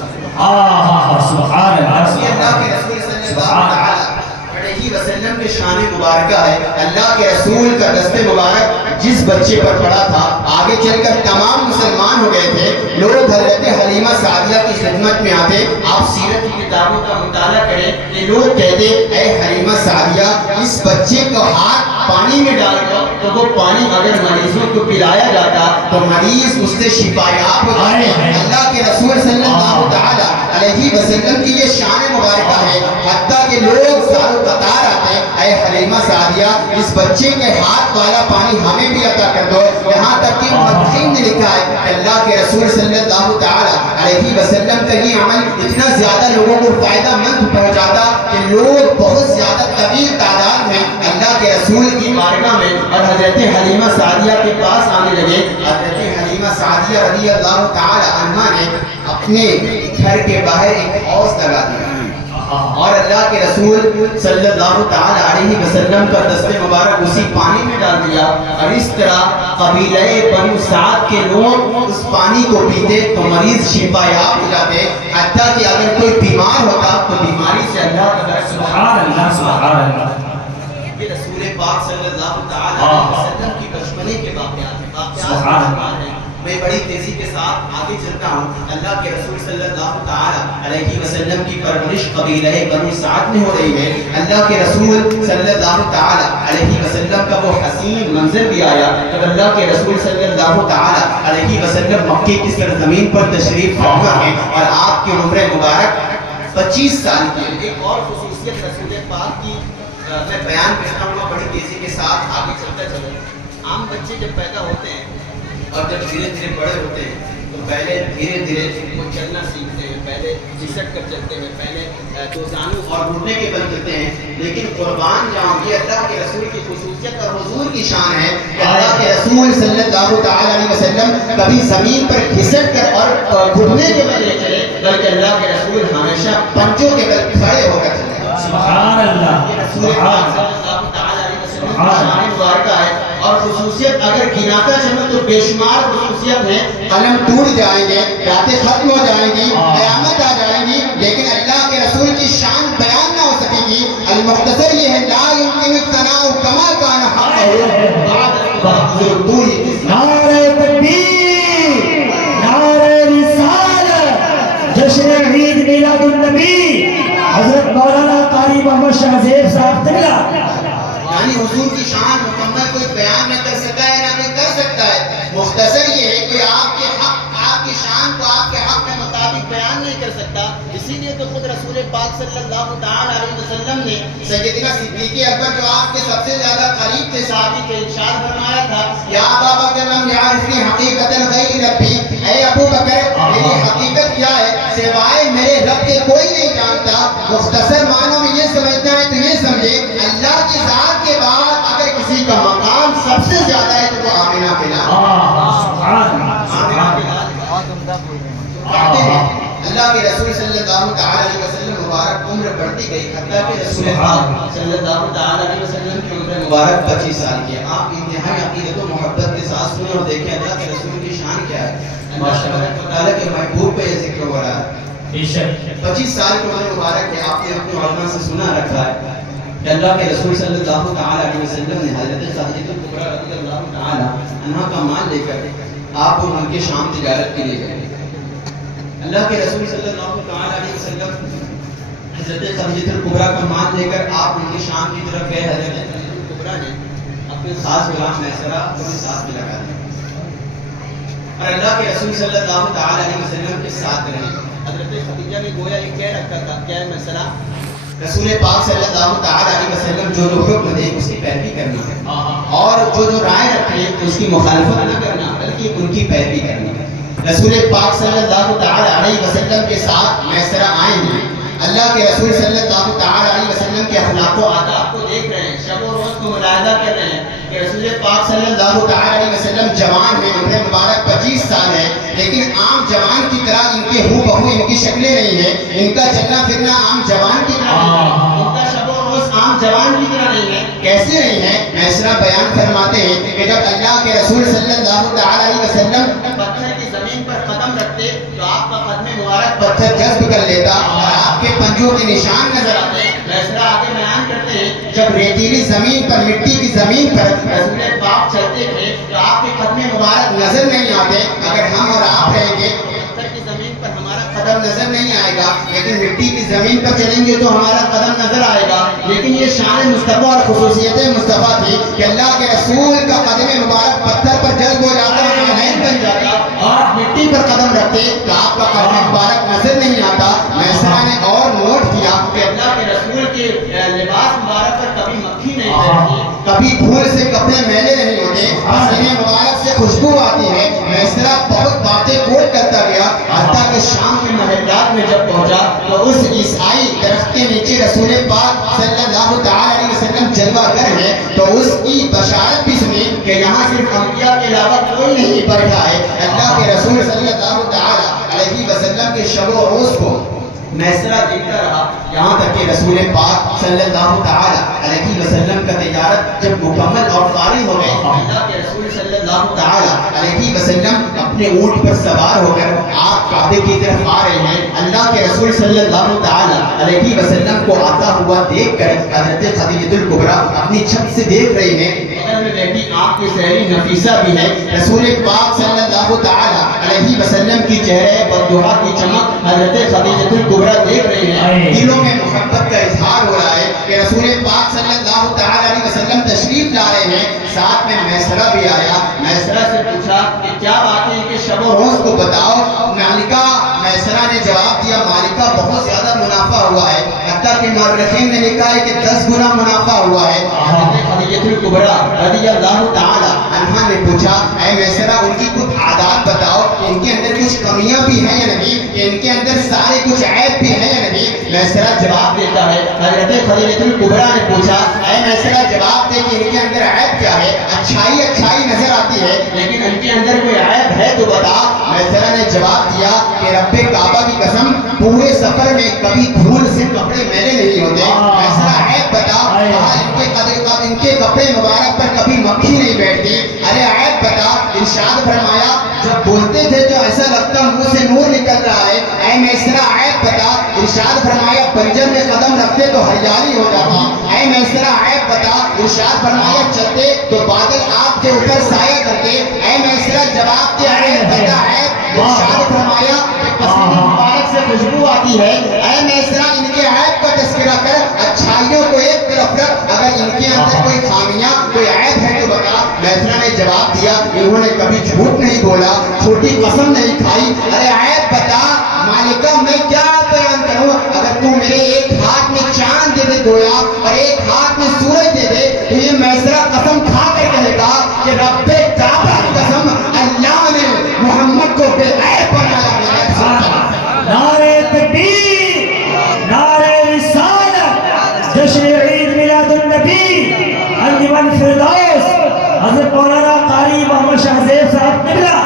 سبحان اللہ. یہ اللہ کے رسول صلی اللہ تعالی علیہ وسلم کے شان مبارکہ ہے. اللہ کے رسول کا دست مبارک جس بچے پر پڑا تھا, آگے چل کر تمام مسلمان ہو گئے تھے. لوگ حضرت حلیمہ سعدیہ کی خدمت میں آتے, آپ سیرت کی کتابوں کا مطالعہ کریں, یہ لوگ کہتے اے حلیمہ سعدیہ اس بچے کو ہاتھ پانی میں ڈال دو, تو وہ پانی اگر مریضوں کو پلایا جاتا تو مریض اس سے شفا یاب ہو جاتے. اللہ کے رسول صلی اللہ تعالی علیہ وسلم کی یہ شان مبارکہ ہے, حتیٰ کہ لوگ سالوں قطار آتے اے حلیمہ سعدیہ اس بچے کے ہاتھ والا پانی ہمیں بھی عطا کر دو. یہاں تک کہ محققین نے لکھا ہے کہ اللہ کے رسول صلی اللہ تعالی علیہ وسلم کا یہ عمل اتنا زیادہ لوگوں کو فائدہ مند پہنچاتا کہ لوگ بہت زیادہ طویل تعداد میں اللہ کے رسول کی بارگاہ میں اور حضرت حلیمہ سعدیہ کے پاس آنے لگے. حضرت حلیمہ سعدیہ رضی اللہ تعالی عنہا نے اپنے گھر کے باہر ایک حوض لگا دیا اور اللہ کے رسول صلی اللہ تعالی علیہ وسلم کا دست مبارک اسی پانی میں ڈال دیا اور اس طرح قبیلہ بنو سعد کے لوگ اس پانی کو پیتے تو مریض شفا یاب ہو جاتے. حتیٰ کہ اگر کوئی بیمار ہوتا تو بیماری سے اللہ تبارک سبحان اللہ سبحان اللہ. یہ رسول پاک صلی اللہ تعالی علیہ وسلم کی بچپنے کے واقعات ہیں. میں بڑی تیزی کے ساتھ آگے چلتا ہوں. اللہ کے رسول صلی اللہ تعالی علیہ وسلم کی پرورش قبیلہ بنو سعد میں ہو رہی ہے. اللہ کے رسول صلی اللہ تعالی علیہ وسلم کا وہ حسین منظر بھی آیا جب اللہ کے رسول صلی اللہ تعالی علیہ وسلم مکے کی سرزمین پر تشریف فرما ہے اور آپ کی عمر مبارک 25 سال کی. ایک اور خصوصیت رسول پاک کی میں بیان کرتا ہوں بڑی تیزی کے ساتھ آگے چلتا چلوں. عام بچے جب پیدا ہوتے ہیں اور جب دھیرے دھیرے بڑے ہوتے ہیں تو پہلے دھیرے دھیرے وہ چلنا سیکھتے ہیں. پہلے جھسٹ کر چلتے ہیں, پہلے دو زانوں اور گھٹنے کے بل چلتے ہیں. لیکن قربان جاؤں یہ اللہ کے رسول کی خصوصیت اور حضور کی شان ہے کہ اللہ کے رسول صلی اللہ تعالی علیہ وسلم کبھی زمین پر گھسٹ کر اور گھٹنے کے بل نہیں چلے بلکہ اللہ کے رسول ہمیشہ پنجوں کے بل کھڑے ہو کر چلے. سبحان اللہ یہ رسول پاک صلی اللہ تعالی علیہ وسلم کی شان مبارکہ ہے اور خصوصیت اگر گناتا چلوں تو بے شمار خصوصیت ہے. قلم ٹوٹ جائیں گے, باتیں ختم ہو جائیں گی, قیامت آ جائیں گی, لیکن اللہ کے رسول کی شان بیان نہ ہو سکے گی. المختصر یہ ہے لا يمكن الثناء كما كان حقه بعد. نعرہ تکبیر, نعرہ رسالت, جشن عید میلاد النبی حضرت مولانا قاری محمد شاہ زیب صاحب تملا. یعنی حضور کی شان مکمل کوئی بیان نہ کر سکتا ہے نہ کوئی کر سکتا ہے. مختصر یہ ہے کہ آپ کے حق, آپ کی شان کو آپ کے حق کے مطابق بیان نہیں کر سکتا. اسی لیے تو خود رسول پاک صلی اللہ تعالی علیہ وسلم نے سیدنا صدیق اکبر جو آپ کے سب سے زیادہ قریب تھے صحابی کے ارشاد فرمایا تھا یا ابا بکر لم یعرفنی حقیقت غیر ربی, اے ابو بکر میری حقیقت کیا ہے سوائے میرے رب کے کوئی نہیں جانتا. مختصر معنوں میں یہ سمجھنا ہے تو یہ سمجھے اللہ کی ذات کے بعد اگر کسی کا مقام سب سے زیادہ ہے تو وہ آمنہ کے لال. اللہ کے رسول صلی اللہ تعالی علیہ وسلم مبارک عمر بڑھتی گئی حتیٰ کہ رسول پاک صلی اللہ تعالی علیہ وسلم کی عمر مبارک 25 سال کی ہے. آپ انتہائی عقیدت و محبت کے ساتھ سنیں اور دیکھیں اللہ کے رسول کی شان کیا ہے. اللہ تبارک و تعالی کے محبوب پہ یہ ذکر ہو رہا ہے. 25 سال کی عمر مبارک ہے. آپ نے اپنے علماء سے سنا رکھا ہے کہ اللہ کے رسول صلی اللہ تعالی علیہ وسلم نے حضرت خدیجہ کبریٰ رضی اللہ تعالی عنہا کا مال لے کر آپ ان کے شام تجارت کے لیے گئے. اللہ کے رسول صلی اللہ تعالی علیہ وسلم حضرت خدیجہ کبریٰ کا مال لے کر آپ ان کے شام کی طرف گئے. حضرت خدیجہ کبریٰ نے اپنے خاص غلام میسرہ اپنے ساتھ میں لگا دیا اور اللہ کے رسول صلی اللہ تعالی علیہ وسلم کے ساتھ رہے. حضرت خدیجہ نے گویا یہ کہہ رکھا تھا کیا ہے میسرہ رسول پاک صلی اللہ تعالی علیہ وسلم جو حکم دے اس کی پیروی کرنی ہے اور جو رائے رکھے اس کی مخالفت نہ کرنا بلکہ ان کی پیروی کرنی ہے. رسول پاک صلی اللہ تعالی علیہ وسلم کے ساتھ میسرہ آئے ہیں. اللہ کے رسول صلی اللہ تعالی علیہ وسلم کے اخلاق و آداب کو دیکھ رہے ہیں, شب و روز کو ملاحظہ کر رہے ہیں کہ رسول پاک صلی اللہ تعالی علیہ وسلم جوان ہیں, عمر مبارک 25 سال ہے, لیکن عام جوان کی طرح ان کے ہو بہو ان کی شکلیں نہیں ہیں. ان کا چلنا پھرنا عام جوان کی طرح نہیں ہے, ان کا شب و روز عام جوان کی طرح نہیں ہے. کیسے نہیں ہے؟ میسرہ بیان فرماتے ہیں کہ جب اللہ کے رسول صلی اللہ تعالی علیہ وسلم پتھر کی زمین پر قدم رکھتے تو آپ کا قدم مبارک پتھر جذب کر لیتا اور آپ کے پنجوں کے نشان نظر آتے. میسرہ آگے بیان کرتے ہیں جب ریتیلی زمین پر, مٹی کی زمین پر رسول پاک چلتے تھے تو آپ کے قدم مبارک نظر نہیں آتے. اگر ہم اور آپ رہیں گے پتھر کی زمین پر ہمارا قدم نظر نہیں آئے گا, لیکن مٹی کی زمین پر چلیں گے تو ہمارا قدم نظر آئے گا. لیکن یہ شان مصطفیٰ اور خصوصیت مصطفیٰ تھی کہ اللہ کے رسول کا قدم مبارک پتھر پر جذب ہو جاتا اور عین بن جاتا اور مٹی پر قدم رکھتے تو آپ کا قدم مبارک نظر نہیں آتا. میسرہ نے اور نوٹ کیا کہ اللہ کے رسول کے لباس مبارک پر کبھی کبھی دھول سے کپڑے میلے نہیں ہوتے، پسینے مبارک سے خوشبو آتی ہے۔ میسرہ بہت باتیں کوٹ کرتا گیا، حتیٰ کہ شام کے محلات میں جب پہنچا تو اس عیسائی درخت کے نیچے رسول پاک صلی اللہ تعالی علیہ وسلم جلوہ گر ہے، تو اس کی بشارت بھی سنی کہ یہاں صرف انبیاء کے علاوہ کوئی نہیں بیٹھا ہے۔ اللہ کے رسول صلی اللہ تعالی علیہ وسلم کے شب و روز کو میسرہ دیکھتا رہا، یہاں تک کہ رسول پاک صلی اللہ تعالی علیہ وسلم کا تجارت جب مکمل اور فارغ ہو گئی، اللہ کے رسول صلی اللہ تعالی علیہ وسلم اپنے اونٹ پر سوار ہو کر آپ کعبے کی طرف آ رہے ہیں۔ اللہ کے رسول صلی اللہ تعالی علیہ وسلم کو آتا ہوا دیکھ کر حضرت خدیجہ الکبریٰ اپنی چھت سے دیکھ رہی ہیں، بغل میں بیٹھی آپ کی سہیلی نفیسہ بھی ہے۔ رسول پاک صلی اللہ تعالی علیہ وسلم کی چہرے بددعا کی چمک حضرت خدیجہ الکبریٰ دیکھ رہے ہیں، دلوں میں محبت کا اظہار ہو رہا ہے کہ رسول پاک صلی اللہ تعالی علیہ وسلم تشریف لا رہے ہیں۔ ساتھ میں میسرہ بھی آیا، میسرہ سے پوچھا کہ کیا بات ہے کہ شب و روز کو بتاؤ۔ مالکہ میسرہ نے جواب دیا، مالکہ بہت زیادہ منافع ہوا ہے، حتیٰ کہ مورخین نے لکھا ہے کہ 10 گنا منافع ہوا ہے۔ حضرت خدیجہ الکبریٰ رضی اللہ تعالی عنہا نے پوچھا، اے میسرہ ان کی کچھ عادات بتاؤ، ان کے اندر کچھ کمیاں بھی ہیں یا نہیں، کہ ان کے اندر سارے کچھ عیب بھی ہیں یا نہیں۔ میسرہ جواب دیتا ہے، حضرت خدیجہ الکبریٰ نے پوچھا، اے میسرہ جواب دے کہ ان کے اندر عیب کیا ہے، اچھائی نظر آتی ہے لیکن ان کے اندر کوئی عیب ہے تو بتا۔ میسرہ نے جواب دیا کہ رب کعبہ کی قسم پورے سفر میں کبھی دھول سے کپڑے میلے نہیں ہوتے۔ میسرہ عیب بتا، ان کے کپڑے مبارک پر کبھی مکھی نہیں بیٹھتی۔ ارے عیب بتا۔ ارشاد فرمایا، جب بولتے تھے تو ایسا لگتا منہ سے نور نکل رہا ہے۔ اے میسرہ عیب بتا۔ ارشاد فرمایا، بنجر میں قدم رکھتے تو ہریالی ہو جاتی۔ اے میسرہ عیب بتا۔ ارشاد فرمایا، چلتے تو بادل آپ کے اوپر سایہ کرتے۔ اے میسرہ جواب دے، عیب بتا عیب۔ ارشاد فرمایا کہ پسینے مبارک سے خوشبو آتی ہے۔ اے میسرہ ان کے عیب کا تذکرہ کر، اچھائیوں کو ایک طرف رکھ، اگر ان کے اندر کوئی خامیاں کوئی عیب ہے تو بتا۔ میسرہ نے جواب دیا، انہوں نے کبھی جھوٹ نہیں بولا، چھوٹی قسم نہیں کھائی۔ ارے عیب بتا۔ مالکہ میں کیا بیان کروں، اگر تو میرے ایک ہاتھ میں چاند دے دے گویا اور ایک ہاتھ میں سورج دے دے تو یہ میسرہ قسم کھا کر کہے گا کہ رب کعبہ کی قسم اللہ نے محمد کو بے عیب بنایا ہے۔ نعرہ تکبیر، نعرہ رسالت، جشن عید میلاد النبی، انجمن فردوس، حضرت مولانا قاری محمد شاہ زیب صاحب قبلہ۔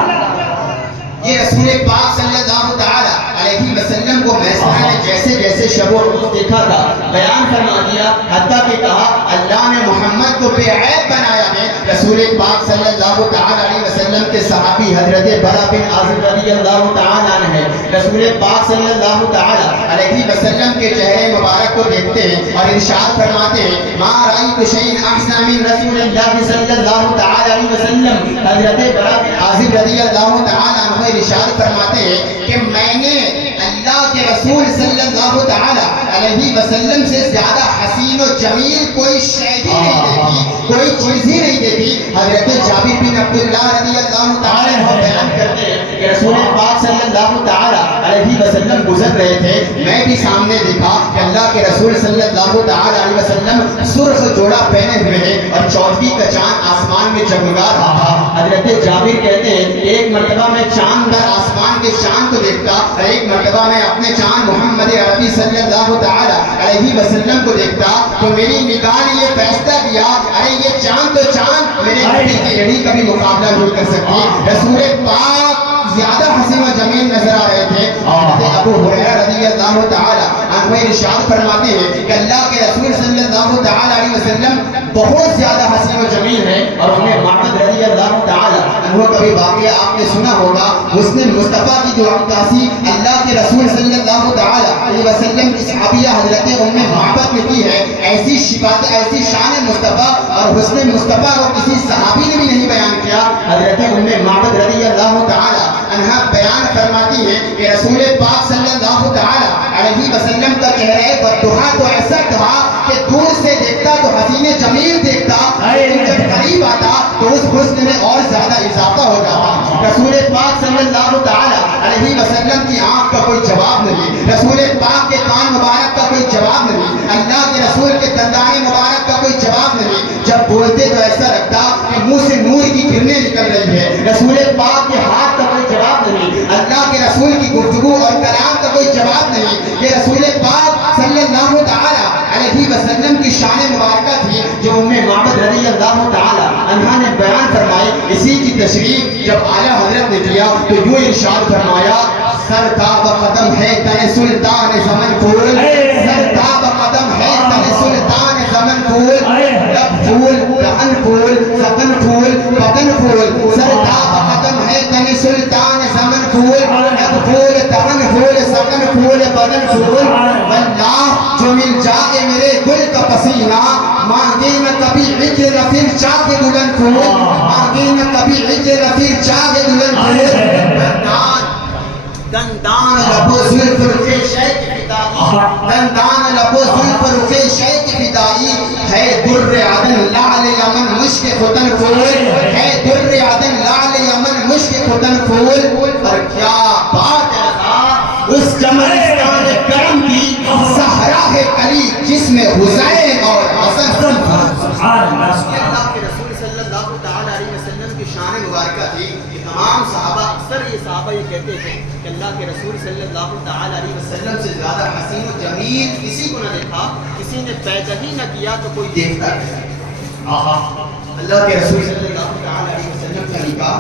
یہ رسول پاک صلی اللہ تعالی علیہ وسلم کو میسرہ نے جیسے جیسے شب و روز دیکھا تھا بیان فرما دیا، حتیٰ کہ کہا اللہ نے محمد کو بے عیب بنایا ہے۔ رسول پاک صلی اللہ تعالی علیہ وسلم کے صحابی حضرت برا بن عازب رضی اللہ تعالی عنہ ہیں، رسول پاک صلی اللہ تعالی علیہ وسلم کے چہرے مبارک کو دیکھتے ہیں اور ارشاد فرماتے ہیں، ما رأیت شیئا احسن من رسول اللہ صلی اللہ تعالی علیہ وسلم۔ حضرت برا بن عازب رضی اللہ تعالی عنہ ارشاد فرماتے ہیں کہ میں نے اللہ کے رسول صلی اللہ تعالی علیہ وسلم سے زیادہ حسین و جمیل کوئی شے ہی نہیں دیکھی، کوئی چیز ہی نہیں دیکھی۔ حضرت جابر بن عبداللہ رضی اللہ تعالی عنہ بیان کرتے ہیں کہ رسول پاک صلی اللہ تعالی علیہ وسلم گزر رہے تھے، میں بھی سامنے دیکھا کہ اللہ کے رسول صلی اللہ تعالی علیہ وسلم سرخ جوڑا پہنے ہوئے ہیں اور 14 کا چاند آسمان میں جگمگا رہا تھا۔ حضرت جابر کہتے ہیں ایک مرتبہ میں چاند پر آسمان کے چاند کو دیکھتا اور ایک مرتبہ میں اپنے چاند محمد عربی صلی اللہ تعالی علیہ وسلم کو دیکھتا تو میری نگاہ نے یہ فیصلہ کیا، ارے یہ چاند تو چاند میرے نبی کی یہی کبھی مقابلہ نہیں کر سکتی۔ رسول پاک زیادہ حسین و جمیل نظر آ رہے تھے۔ حضرت ابو ہریرہ رضی اللہ تعالی عنہ ارشاد فرماتے ہیں کہ اللہ کے رسول صلی اللہ تعالی علیہ وسلم بہت زیادہ حسین و جمیل ہیں اور انہیں معبد رضی اللہ تعالی عنہ کا بھی واقعہ آپ نے سنا ہوگا، مسلم مصطفیٰ کی جو عکاسی اللہ کے رسول صلی اللہ تعالی علیہ وسلم کی صحابیہ حضرت معبد نے کی ہے، ایسی شفاعت ایسی شان مصطفیٰ اور حسن مصطفیٰ کو کسی صحابی نے بھی نہیں بیان کیا۔ حضرت معبد رضی اللہ تعالی عنہ بیان فرماتی ہے کہ رسول پاک صلی اللہ تعالی علیہ وسلم کا چہرہ بددعا تو ایسا تھا کہ دور سے دیکھتا تو حسین جمیل دیکھتا، لیکن جب قریب آتا تو اس حسن میں اور زیادہ اضافہ ہو جاتا۔ رسول پاک صلی اللہ تعالی علیہ وسلم کی آنکھ کا کوئی جواب نہیں، رسول پاک کے کان مبارک کا کوئی جواب نہیں، اللہ کے رسول کے دندان مبارک کا کوئی جواب نہیں۔ جب بولتے تو ایسا لگتا کہ منہ سے نور کی کرنیں نکل رہی ہے. رسول پاک کے ہاتھ کا کوئی جواب نہیں, اللہ کے رسول کی گفتگو اور کلام کا کوئی جواب نہیں. یہ رسول پاک صلی اللہ تعالی علیہ وسلم کی شان مبارکہ تھی جو ام معبد رضی اللہ تعالی عنہا نے بیان فرمائی. اسی کی تشریح جب اعلیٰ حضرت نے کیا تو یوں ارشاد فرمایا, سر تاب قدم ہے تن سلطان زمن پھول, سر تاب قدم ہے تن سلطان زمن پھول, لب پھول دہن پھول سکن پھول بدن پھول, سر تاب قدم ہے تن سلطان زمن پھول, لب پھول دہن پھول سکن پھول بدن پھول. واللہ جو مل جائے میرے گل کا پسینہ, مانگے نہ کبھی عجر پھر چاہے دلہن پھول, مانگے نہ کبھی عجر پھر چاہے دلہن پھول. دندان لبو زلف رخ شیخ فدائی, دندان لبو زلف رخ شیخ فدائی, ہے در عدن لعل یمن مشک ختن پھول, ہے در عدن لعل یمن مشک ختن پھول. پر کیا بات ہے اس جمرستان کرم کی, صحرا ہے کلی جس میں حسین اور حسن سبحان اللہ کے رسول صلی اللہ تعالی علیہ وسلم کی شان مبارکہ تھی. تمام صحابہ, اکثر یہ صحابہ یہ کہتے تھے کہ اللہ کے رسول صلی اللہ تعالی علیہ وسلم سے زیادہ حسین و جمیل کسی کو نہ دیکھا, کسی نے پیدا ہی نہ کیا تو کوئی دیکھتا ہے. اللہ کے رسول صلی اللہ تعالی علیہ وسلم کا نکاح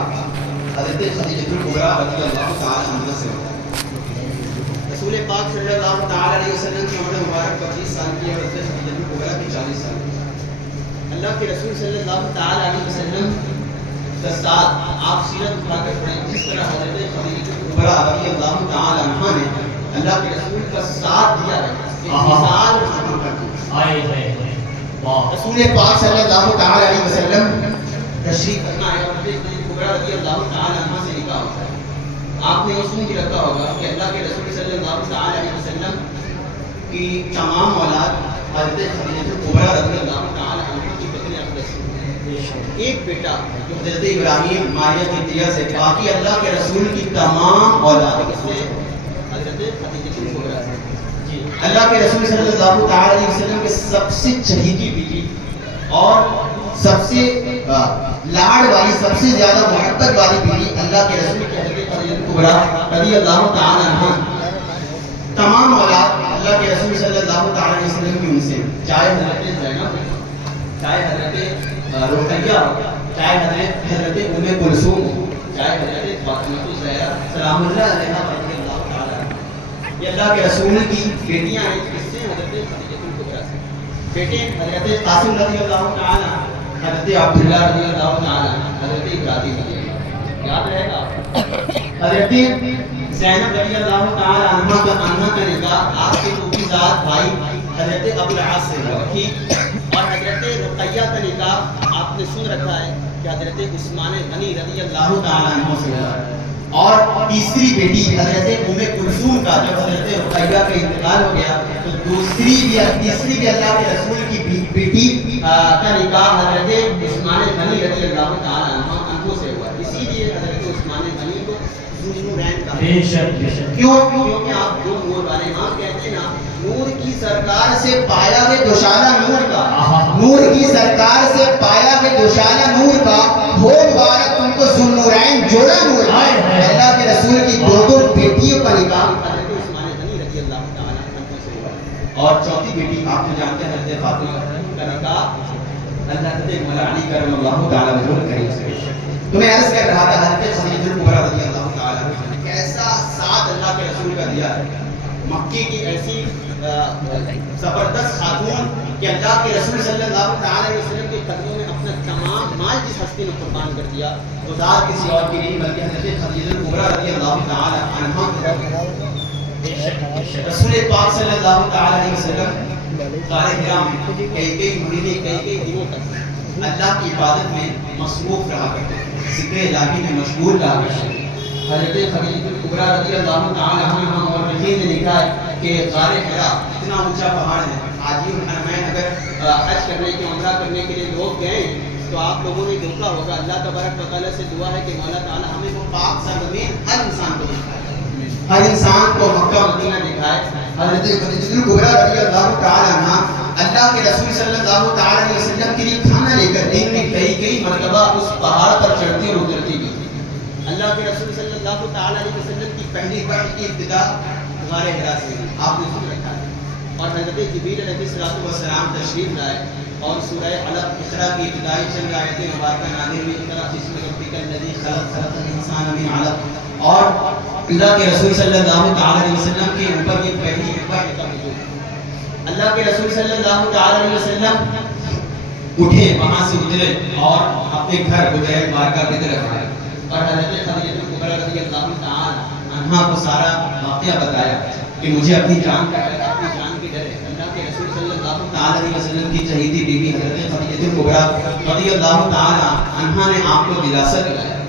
حضرت خدیجہ الکبریٰ رضی اللہ تعالی عنہا سے ہوتا ہے. رسول پاک صلی اللہ تعالی علیہ وسلم کی عمر مبارک 25 سال کی اور حضرت خدیجہ الکبریٰ کی 40 سال کی. اللہ کے رسول صلی اللہ تعالی علیہ وسلم کا ساتھ آپ سیرت اٹھا کر پڑھیں, جس طرح حضرت خدیجہ الکبریٰ رضی اللہ تعالی عنہا نے اللہ کے رسول کا ساتھ دیا ہے, مثال ختم کر دی. رسول پاک صلی اللہ تعالی علیہ وسلم تشریف فرما ہے, حضرت خدیجہ الکبریٰ رضی اللہ تعالی عنہا سے نکاح ہوتا ہے. آپ نے یہ سن کے رکھا ہوگا کہ اللہ کے رسول صلی اللہ تعالی علیہ وسلم کی تمام اولاد حضرت خدیجہ الکبریٰ رضی اللہ تعالی عنہا کی بطن اقدس ہے. ایک بیٹا جو حضرت ابراہیم ماریہ قبطیہ سے, باقی اللہ کے رسول کی تمام اولاد کس سے, حضرت خدیجہ الکبریٰ سے. اللہ کے رسول صلی اللہ تعالی علیہ وسلم کے سب سے چہیتی بیٹی اور سب سے لاڑ والی, سب سے زیادہ محبت والی بیٹی اللہ کے رسول کی حضرت خدیجہ الکبریٰ رضی اللہ تعالی عنہا. تمام اولاد اللہ کے رسول صلی اللہ تعالی علیہ وسلم کی ان سے, چاہے حضرت زینب, چاہے حضرت رقیہ, چاہے حضرت ام کلثوم, چاہے حضرت فاطمہ الزہرا سلام اللہ علیہا رضی اللہ تعالی عنہا. یہ اللہ کے رسول کی بیٹیاں ہیں, کس سے, حضرت خدیجہ الکبریٰ سے. بیٹے حضرت قاسم رضی اللہ تعالی, حضرت عبداللہ رضی اللہ تعالی, حضرت ابراہیم رضی اللہ, یاد رہے گا. حضرت زینب رضی اللہ تعالی عنہا کا نکاح آپ کے پوپیزاد بھائی حضرت ابو العاص سے ہوا, ٹھیک. اور حضرت رقیہ کا نکاح آپ نے سن رکھا ہے کہ حضرت عثمان غنی رضی اللہ تعالی عنہ سے ہوا. اور تیسری بیٹی حضرت ام کلثوم کا جب حضرت رقیہ کا انتقال ہو گیا تو تیسری بھی اللہ کے رسول کی بیٹی کا نکاح حضرت عثمان غنی رضی اللہ تعالی عنہ سے ہوا. اسی لیے حضرت عثمان غنی کو ذوالنورین کہا. کیونکہ آپ دو نور والے, ہاں کہتے ہیں نا, نور کی سرکار سے پایا ہے دوشالہ نور کا, نور کی سرکار سے پایا ہے دوشالہ نور کا, ہو مبارک تم کو ذوالنورین جوڑا نور کا. اللہ کے رسول کی دو بیٹیوں کا نکاح حضرت عثمان غنی رضی اللہ تعالی عنہ سے ہوا. اور چوتھی بیٹی آپ جو جانتے ہیں حضرت فاطمہ کا نکاح حضرت مولا علی کرم اللہ تعالی وجہ کریم سے. تو میں عرض کر رہا تھا حضرت خدیجہ الکبریٰ رضی اللہ تعالی عنہ نے کیسا ساتھ اللہ کے رسول کا دیا ہے. مکے کی ایسی زبردست خاتون کہ اللہ کے رسول صلی اللہ تعالی علیہ وسلم کے قدموں میں اپنا تمام مال جس ہستی نے قربان کر دیا, وہ ذات کسی اور کی نہیں بلکہ حضرت خدیجہ الکبریٰ رضی اللہ تعالی عنہا. رسول پاک صلی اللہ تعالی علیہ وسلم غار حرا میں کئی مہینے کئی دنوں تک اللہ کی عبادت میں مصروف رہا کرتے, ذکر الہی میں مشغول رہا کرتے. حضرت خدیجہ الکبریٰ رضی اللہ تعالی عنہا اور نے لکھا ہے کہ غار حرا اتنا اونچا پہاڑ ہے. حاجی الحرمین اگر حج کرنے کے عمرہ کرنے کے لیے لوگ گئے تو آپ لوگوں نے دیکھا ہوگا, اللہ تبارک و تعالیٰ سے دعا ہے کہ مولا تعالیٰ ہمیں وہ پاک سرزمین ہر انسان کو دکھائے, ہر انسان کو مکہ مدینہ دکھائے. حضرت خدیجہ الکبریٰ رضی اللہ تعالی عنہا اللہ اللہ کے رسول صلی اللہ تعالی علیہ وسلم کے لیے کھانا لے کر دن میں کئی مرتبہ اس پہاڑ پر چڑھتی اور اترتی بھی تھی۔ اللہ کے رسول صلی اللہ تعالی علیہ وسلم کی پہلی وحی کی ابتدا غار حرا سے ہوئی، آپ نے سن رکھا ہے، اور حضرت جبریل علیہ السلام تشریف لائے اور سورہ علق اقرا کی ابتدائی چند آیتیں مبارکہ نازل ہوئی، اقرا بسم ربک الذی خلق الانسان من علق، اور اللہ کے رسول صلی اللہ تعالی علیہ وسلم کے اوپر یہ پہلی وحی کا نزول۔ اللہ کے رسول صلی اللہ تعالی علیہ وسلم اٹھے، وہاں سے اترے اور اپنے گھر حجرہ بارگاہ کی طرف آئے، اور حضرت خدیجہ کبریٰ رضی اللہ تعالی عنہا کو سارا واقعہ بتایا کہ مجھے اپنی جان کا ڈر، اپنی جان کی ڈر ہے۔ اللہ کے رسول صلی اللہ تعالی علیہ وسلم کی چہیتی بیوی حضرت خدیجہ کبریٰ رضی اللہ تعالی عنہا نے آپ کو دلاسا دلایا۔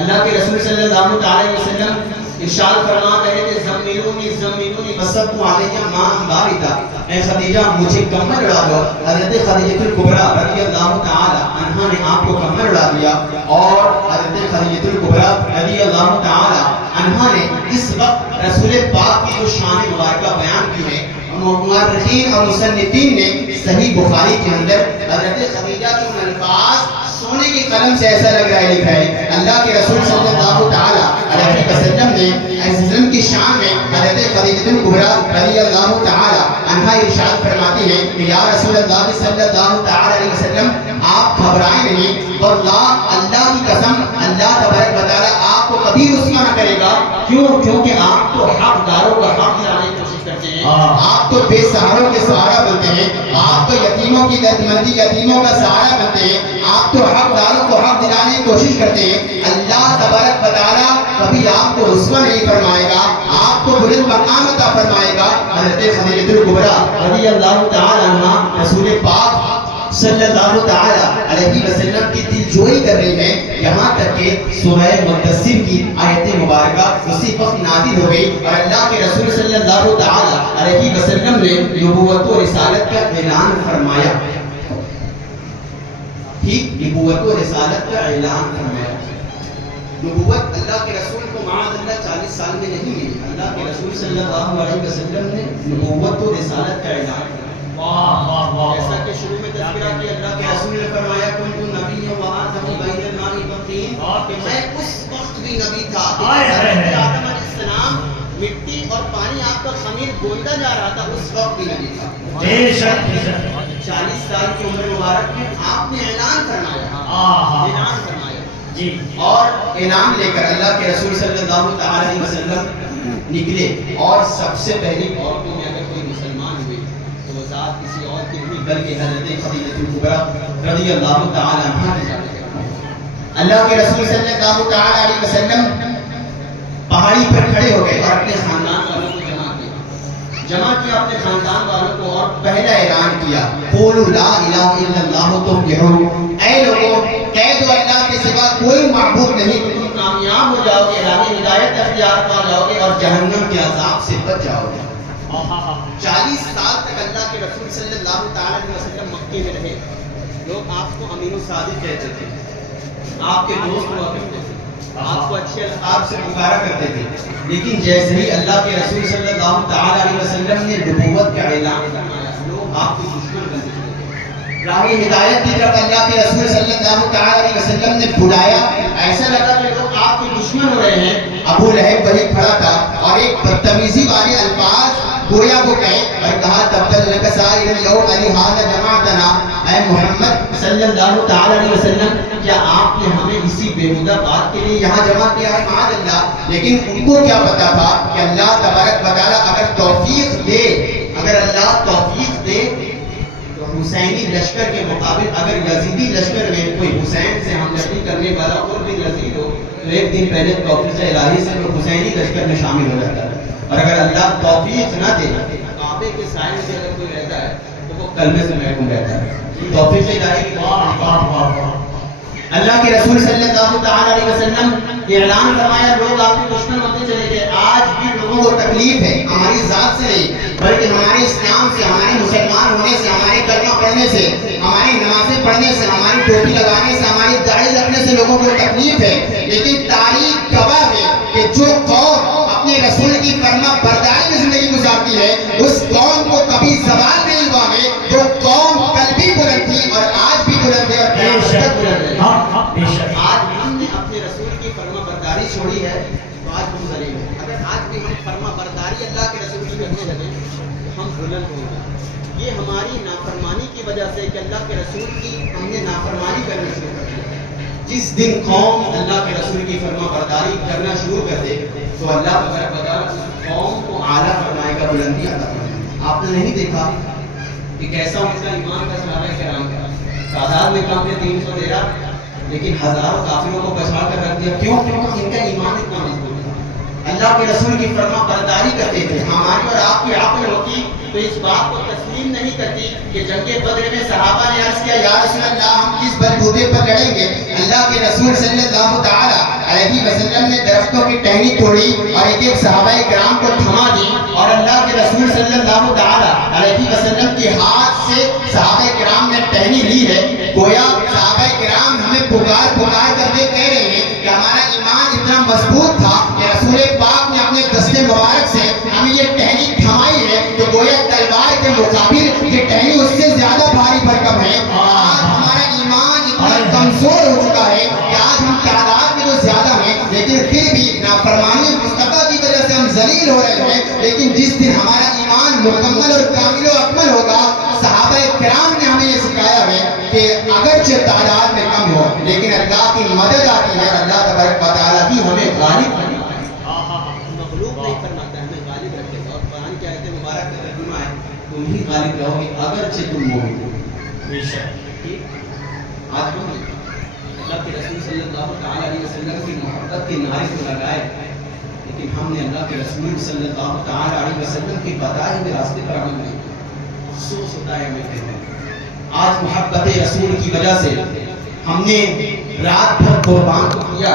اللہ کے رسول صلی اللہ تعالی علیہ وسلم ارشاد فرما رہے تھے زمینونی وصبوا علیہ ماء باردہ، اے خدیجہ مجھے کمر اڑا دو۔ حضرت خدیجہ کبریٰ رضی اللہ تعالی عنہا نے آپ کو کمر اڑا دیا، اور حضرت خدیجہ کبریٰ رضی اللہ تعالی عنہا نے اس وقت رسول پاک کی جو شان مبارکہ بیان کی ہے، مؤرخین اور مصنفین نے صحیح بخاری کے اندر حضرت خدیجہ کے الفاظ سونے کے قلم سے ایسا لگ رہا ہے لکھا ہے، اللہ کے رسول صلی اللہ تعالی علیہ وسلم نے عزم کی شان میں حضرت خدیجہ کبریٰ رضی اللہ تعالی عنہا ارشاد فرماتی ہیں کہ یا رسول اللہ صلی اللہ تعالی علیہ وسلم آپ گھبرائیں نہیں، واللہ اللہ کی قسم اللہ تبارک و تعالی آپ کو کبھی رسوا نہ کرے گا، کیونکہ آپ تو حقداروں کا حق دلانے کی کوشش کرتے ہیں، آپ تو بے سہاروں کے سہارا بنتے ہیں، آپ تو یتیموں کی دردمندی یتیموں کا سہارا بنتے ہیں، آپ تو حقداروں کو حق دلانے کی کوشش کرتے ہیں۔ اللہ تبارک و تعالی کبھی آپ کو رسوا نہیں فرمائے گا، آپ کو بلند مقام عطا فرمائے گا۔ حضرت خدیجہ کبریٰ رضی اللہ تعالی عنہا رسول پاک صلی اللہ تعالی علیہ وسلم کی دل جوئی کر رہی ہیں، یہاں تک کہ سورہ مدثر کی آیت مبارکہ اسی وقت نازل ہو گئی، اور اللہ کے رسول صلی اللہ تعالی علیہ وسلم نے نبوت و رسالت کا اعلان فرمایا، ٹھیک، نبوت و رسالت کا اعلان فرمایا۔ نبوت اللہ کے رسول کو معاذ اللہ 40 سال میں نہیں ملی، اللہ کے رسول صلی اللہ علیہ وسلم نے نبوت و رسالت کا اعلان کیا۔ جیسا کہ شروع میں تذکرہ کیا، اللہ کے رسول نے فرمایا کنت نبی و آدم بین الماء والطین، کہ میں اس وقت بھی نبی تھا کہ حضرت آدم علیہ السلام مٹی اور پانی آپ کا خمیر گوندا جا رہا تھا، اس وقت بھی نبی تھا۔ 40 سال کی عمر مبارک میں آپ نے اعلان فرمایا، جی، اور اعلان لے کر اللہ کے رسول صلی اللہ تعالی علیہ وسلم نکلے، اور سب سے پہلی عورتوں میں اگر کوئی مسلمان ہوئے تو وہ ذات کسی اور کی نہیں بلکہ حضرت خدیجہ کبریٰ رضی اللہ تعالی عنہا کی ذات ہے۔ اللہ کے رسول صلی اللہ تعالی علیہ وسلم پہاڑی پر کھڑے ہو گئے اور اپنے خاندان والوں کو جمع کیا اپنے خاندان والوں کو، اور پہلا اعلان کیا قولوا لا الہ الا اللہ تفلحون، اے لوگوں کہہ دو اللہ کے سوا کوئی معبود نہیں، تم کامیاب ہو جاؤ گے، راہ ہدایت اختیار پا جاؤ گے، اور جہنم کے عذاب سے بچ جاؤ گے۔ 40 سال تک اللہ کے رسول صلی اللہ تعالی علیہ وسلم مکے میں رہے، لوگ آپ کو امین الصادق کہتے تھے، آپ کے دوست ہوا کرتے تھے، آپ کو اچھے القاب سے پکارا کرتے تھے، لیکن جیسے ہی اللہ کے رسول صلی اللہ تعالی علیہ وسلم نے نبوت کا اعلان فرمایا، لوگ آپ کے دشمن بن گئے۔ راہ ہدایت کی طرف اللہ کے رسول صلی اللہ تعالی علیہ وسلم نے بلایا، ایسا لگا کہ لوگ آپ کے دشمن ہو رہے ہیں۔ ابو لہب وہیں کھڑا تھا اور ایک بدتمیزی والے الفاظ گویا وہ کہے اور کہا تبت لک سائر الیوم لہذا جمعتنا، اے محمد صلی اللہ تعالی علیہ وسلم کیا آپ نے ہمیں اسی بےہودہ بات کے لیے یہاں جمع کیا ہے؟ معاذ اللہ۔ لیکن ان کو کیا پتا تھا کہ اللہ تبارک و تعالی اگر توفیق دے، اگر اللہ توفیق دے تو حسینی لشکر کے مقابل اگر یزیدی لشکر میں کوئی حسین سے ہمدردی کرنے والا اور بھی یزید ہو تو ایک دن پہلے توفیق الہی سے وہ حسینی لشکر میں شامل ہو جاتا ہے، اور اگر اللہ توفیق نہ دے کعبے کے سائے سے اگر کوئی رہتا ہے تو وہ کلمے سے محروم رہتا ہے۔ توفیق الہی کی اللہ کے رسول صلی اللہ تعالی علیہ وسلم نے اعلان فرمایا، لوگ آپ کے دشمن ہوتے چلے گئے، آج بھی لوگوں کو تکلیف ہے ہماری ذات سے نہیں بلکہ ہمارے اسلام سے، ہمارے مسلمان ہونے سے، ہمارے کلمہ پڑھنے سے، ہماری نمازیں پڑھنے سے، ہماری ٹوپی لگانے سے، ہماری داڑھی رکھنے سے لوگوں کو تکلیف ہے، لیکن تاریخ گواہ ہے کہ جو قوم اپنے رسول کی فرما برداری میں زندگی گزارتی ہے اس قوم کو کبھی زوال نہیں ہوا ہے۔ جو قوم بلند ہوگا. یہ ہماری نافرمانی کی وجہ سے کہ اللہ کے رسول کی ہم نے نافرمانی کرنا شروع کر دی. جس دن قوم اللہ کے رسول کی فرما برداری کرنا شروع کر دے تو اللہ تبارک و تعالیٰ اس قوم کو اعلیٰ فرمائے گا, بلندی عطا فرمائے گا. آپ نے نہیں دیکھا کہ کیسا ان کا ایمان کا صحابہ کرام کا تعداد میں کم تھے 313, لیکن ہزاروں کافروں کو پچھاڑ کر رکھ دیا. کیوں؟ کیونکہ ان کا ایمان اتنا مضبوط تھا, اللہ کے رسول کی فرما برداری کرتے تھے. ہماری اور آپ کی عقل ہوتی تو اس بات کو تسلیم نہیں کرتی کہ جنگ بدر میں صحابہ نے عرض کیا, یا رسول اللہ ہم کس بلبوتے پر لڑیں گے؟ اللہ کے رسول صلی اللہ تعالی علیہ وسلم نے درختوں کی ٹہنی توڑی اور ایک ایک صحابہ کرام کو تھما دی, اور اللہ کے رسول صلی اللہ تعالی علیہ وسلم کے ہاتھ سے صحابہ کرام نے ٹہنی لی ہے. گویا صحابہ کرام ہمیں پکار پکار کر کے کہہ رہے ہیں کہ ہمارا ایمان اتنا مضبوط تھا کہ رسول پاک نے اپنے دست مبارک سے ہمیں یہ ٹہنی تھمائی ہے, تو گویا تلوار کے مقابل یہ ٹہنی اس سے زیادہ بھاری بھرکم ہے. آج ہمارا ایمان اتنا کمزور ہو چکا ہے کہ آج ہم تعداد میں تو زیادہ ہیں, لیکن پھر بھی نافرمانی مصطفیٰ کی وجہ سے ہم ذلیل ہو رہے ہیں. لیکن جس دن ہمارا ایمان مکمل اور کامل و اکمل ہوگا, صحابہ کرام نے ہمیں یہ سکھایا ہے کہ اگرچہ تعداد میں کم ہو لیکن اللہ کی مدد آتی ہے, اللہ تبارک و تعالیٰ کی ہمیں غالب فرماتا ہے, مغلوب نہیں فرماتا ہے, ہمیں غالب رکھے گا. اور قرآن کی آیت مبارک کا ترجمہ ہے, تم ہی غالب رہو گے اگرچہ تم مومن ہو. آج ہم اللہ کے رسول صلی اللہ تعالی علیہ وسلم کی محبت کے نعرے کو لگائے, لیکن ہم نے اللہ کے رسول صلی اللہ تعالی علیہ وسلم کی بتائے ہوئے راستے پر عمل نہیں کیا. افسوس ہوتا ہے ہمیں کہتے ہیں. آج محبت رسول کی وجہ سے ہم نے رات بھر قربان کو کیا,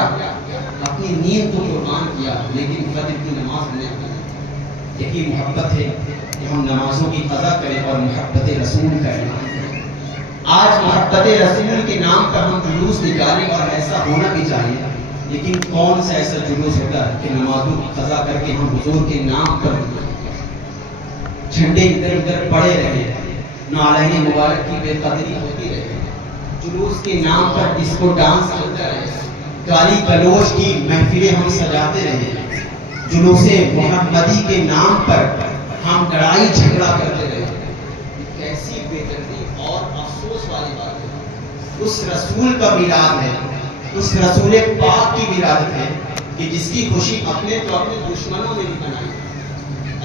اپنی نیند کو قربان کیا, لیکن فجر کی نماز ہم نے پڑھی. یہی محبت ہے کہ ہم نمازوں کی قضا کریں اور محبت رسول کا اعلان کریں. آج محبت رسول کے نام پر ہم جلوس نکالیں, اور ایسا ہونا بھی چاہیے, لیکن کون سا ایسا جلوس ہوتا ہے کہ نمازوں کی قضا کر کے ہم حضور کے نام پر جھنڈے ادھر ادھر پڑے رہے, نعلین مبارک کی بے قدری ہوتی رہے, جلوس کے نام پر ڈسکو ڈانس چلتا رہے, گالی گلوچ کی محفلیں ہم سجاتے رہے, جلوس محمدی کے نام پر ہم لڑائی جھگڑا کرتے رہے. کیسی بے دردی اور افسوس والی بات ہے. اس رسول کا میلاد ہے, اس رسول پاک کی ولادت ہے کہ جس کی خوشی اپنے تو اپنے دشمنوں نے بھی منائی.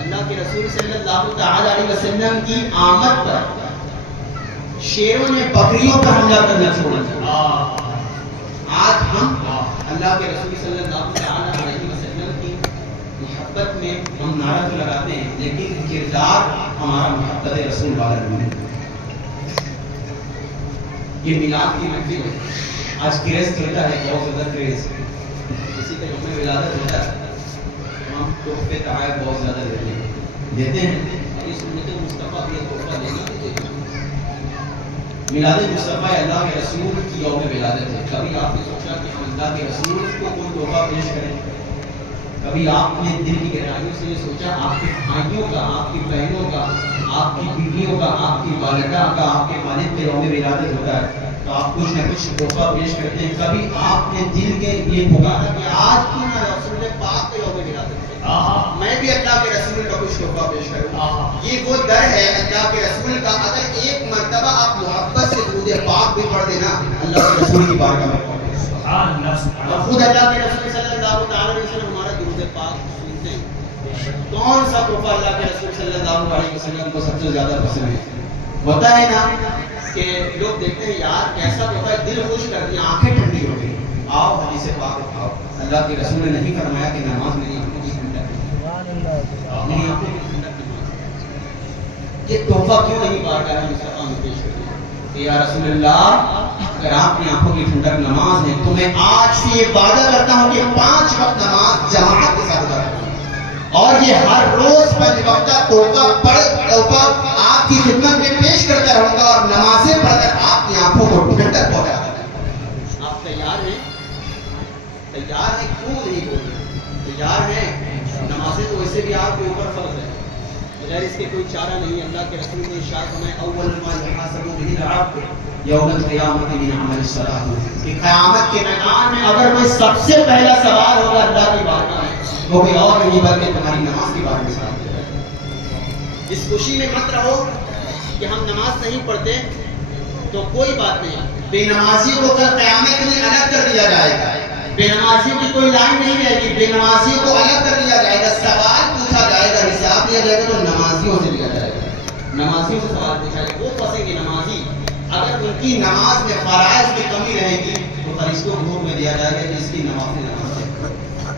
اللہ کے رسول صلی اللہ تعالی علیہ وسلم کی آمد پر شیروں نے بکریوں پر حملہ کرنا چھوڑا تھا. آج ہم اللہ کے رسول صلی اللہ تعالی علیہ وسلم کی محبت میں ہم نعرہ تو لگاتے ہیں, لیکن کردار ہمارا محبت رسول والا نہیں. یہ میلاد کی محفل ہے, آج کریز چلتا ہے, بہت زیادہ کریز. کسی کا یوم ولادت ہوتا ہے, ہم تحفے تحائف بہت زیادہ دیتے ہیں. یہ سنت مصطفیٰ بھی تحفہ دینا بھی دیتے ہیں. میلاد مصطفیٰ اللہ کے رسول کی یوم ولادت ہے. کبھی آپ نے سوچا کہ ہم اللہ کے رسول کو کوئی تحفہ پیش کریں؟ کبھی آپ نے دل کی گہرائیوں سے یہ سوچا آپ کی بھائیوں کا, آپ کی بہنوں کا, آپ کی بیویوں کا, آپ کی والدہ کا, آپ کے والد کے یوم ولادت ہوتا ہے تو آپ کچھ نہ کچھ تحفہ پیش کرتے ہیں؟ کبھی آپ نے دل کے یہ پکارا کہ آج کیوں نہ رسول پاک کے یوم ولادت ہے, میں بھی اللہ کے رسول کا کچھ تحفہ پیش کروں؟ یہ وہ در ہے اللہ کے رسول کا. اگر ایک مرتبہ آپ محبت سے درود پاک بھی پڑھ دینا, اللہ کے رسول کی بارگاہ میں پڑھ دینا, اور خود اللہ کے رسول صلی اللہ تعالی علیہ وسلم ہمارا درود پاک سنتے ہیں. کون سا تحفہ اللہ کے رسول صلی اللہ علیہ وسلم کو سب سے زیادہ پسند ہے؟ ہوتا ہے نا کہ لوگ دیکھتے ہیں یار کیسا تحفہ, دل خوش کر دیا, آنکھیں ٹھنڈی ہو گئی. آؤ حدیث پاک اٹھاؤ. اللہ کے رسول نے نہیں فرمایا کہ نماز میری آنکھوں کی ٹھنڈک ہے, میری آنکھوں کی ٹھنڈک نماز. یہ تحفہ کیوں نہیں بانٹا ہے مصطفیٰ میں پیش کر دیا کہ یا رسول اللہ اگر آپ کی آنکھوں کی ٹھنڈک نماز ہے تو میں آج سے یہ وعدہ کرتا ہوں کہ 5 وقت نماز جماعت کے ساتھ ادا کروں, اور یہ ہر روز 5 وقت تحفہ آپ کی خدمت میں پیش کرتا رہوں گا, اور نمازیں پڑھ کر آپ کی آنکھوں کو ٹھنڈک پہنچا دوں. آپ تیار ہیں؟ تیار ہیں کیوں نہیں بول رہے؟ تیار ہیں؟ نمازیں تو ویسے بھی آپ کے اوپر فرض ہے, بغیر اس کے کوئی چارہ نہیں. اللہ کے رسول نے ارشاد فرمایا اول ما یحاسب به العبد یوم القیامت من عمل الصلاۃ, کہ قیامت کے میدان میں اگر کوئی سب سے پہلا سوال ہوگا اللہ کی بارگاہ میں, وہ کوئی اور نہیں بلکہ تمہاری نماز کی بارے میں سوال کرے گا. اس خوشی میں مت رہو کہ ہم نماز نہیں پڑھتے تو کوئی بات نہیں، بے نمازیوں کو کل قیامت کے دن الگ کر دیا جائے گا، بے نمازیوں کی کوئی لائن نہیں رہے گی، بے نمازیوں کو الگ کر دیا جائے گا، سوال پوچھا جائے گا، حساب لیا جائے گا تو نمازیوں سے لیا جائے گا، نمازیوں سے سوال پوچھا جائے گا، وہ پھنسیں گے نمازی اگر ان کی نماز میں فرائض میں کمی رہے گی تو فرشتوں کو حکم میں دیا جائے گا کہ اس کی نوافل نماز ہے،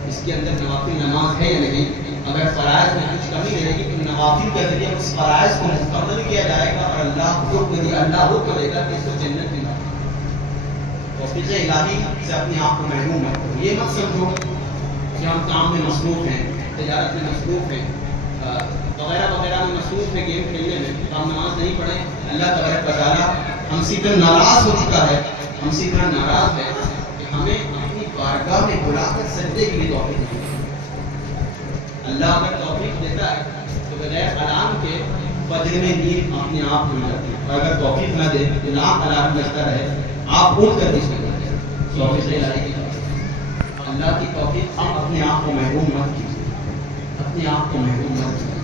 اس کے اندر نوافل نماز ہے یا نہیں، اگر فرائض میں کچھ کمی رہے گی تو نوافل کے ذریعے اس فرائض کو مکمل کیا جائے گا اور اللہ حکم دے گا کہ اس کو جنت میں داخل کرو۔ توفیق الہی سے اپنے آپ کو محروم مت کرو، یہ مت سمجھو کہ ہم کام میں مصروف ہیں، تجارت میں مصروف ہیں، وغیرہ وغیرہ میں مصروف ہیں، گیم کھیلنے میں، تو ہم نماز نہیں پڑھیں۔ اللہ تبارک و تعالیٰ ہم سے اتنا ناراض ہو چکا ہے، ہم سے اتنا ناراض ہے کہ ہمیں اپنی بارگاہ میں بلا کر سجدے کے لیے توفیق نہیں دیتا۔ اللہ اگر توفیق دیتا ہے تو بغیر الارم کے فجر میں نیند اپنے آپ کھل جاتی ہے، اور اگر توفیق نہ دے تو الارم بجتا رہے آپ اٹھ کر کس کرتے ہیں۔ توفیق الہی کی اللہ کی توفیق، ہم اپنے آپ کو محروم مت کیجیے، اپنے آپ کو محروم مت کیجیے،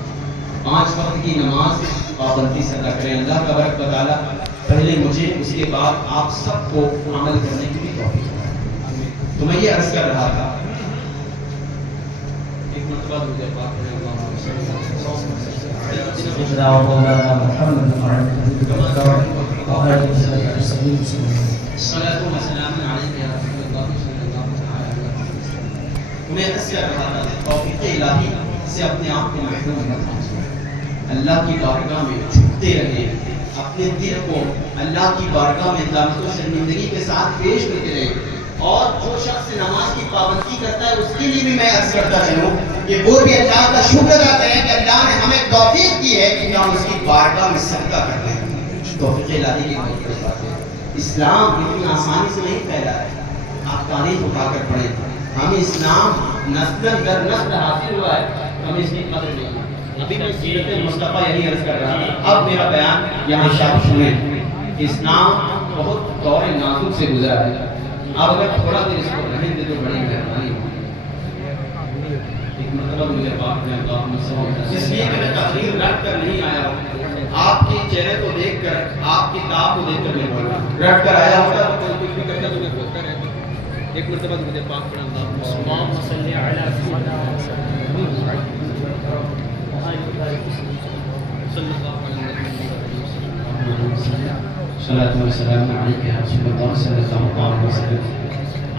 5 وقت کی نماز پابندی سے ادا کریں۔ اللہ تبارک و تعالیٰ پہلے مجھے اس کے بعد آپ سب کو عمل کرنے کی بھی توفیق دے۔ تو میں یہ عرض کر رہا تھا، ایک مرتبہ درود پاک پڑھیں، اللہم صلی اللہ علیہ میں عرض کر رہا تھا توفیق الہی سے اپنے آپ کو محروم مت کیجیے، اللہ کی بارگاہ میں جھکتے رہے، اپنے دل کو اللہ کی بارگاہ میں دامت و شرمندگی کے ساتھ پیش کرتے رہے، اور جو شخص نماز کی پابندی کرتا ہے اس کے لیے بھی میں عرض کرتا چلوں کہ وہ بھی اللہ کا شکر ادا کریں کہ اللہ نے ہمیں توفیق دی ہے کہ ہم اس کی بارگاہ میں سجدہ کرتے ہیں۔ توفیق الہی کی بات ہے، اسلام اتنی آسانی سے نہیں پھیلا ہے، آپ تاریخ اٹھا کر پڑھیں، ہمیں اسلام نسل در نسل حاصل ہوا ہے، ہمیں اس کی قدر نہیں ہے۔ ابھی میں سیرت مصطفیٰ یہی عرض کر رہا تھا، اب میرا بیان یہاں شاپ سنیں۔ اسلام بہت دور نازک سے گزرا ہے، اب اگر تھوڑا دیر اس کو رہنے دے تو بڑی مہربانی ہوگی۔ ایک مرتبہ مجھے پاک میں اس لیے کہ میں تقریر رٹ کر نہیں آیا ہوں، آپ کے چہرے کو دیکھ کر، آپ کی کتاب کو دیکھ کر میں بول رہا ہوں، رٹ کر آیا ہوتا تو کوئی کچھ بھی کرتا تو میں بولتا رہتا۔ ایک مرتبہ مجھے پاک پڑھا، اللہم صلی علی سیدنا صلی اللہ صلاۃ و سلام علیک یا رسول اللہ صلی اللہ علیہ وسلم۔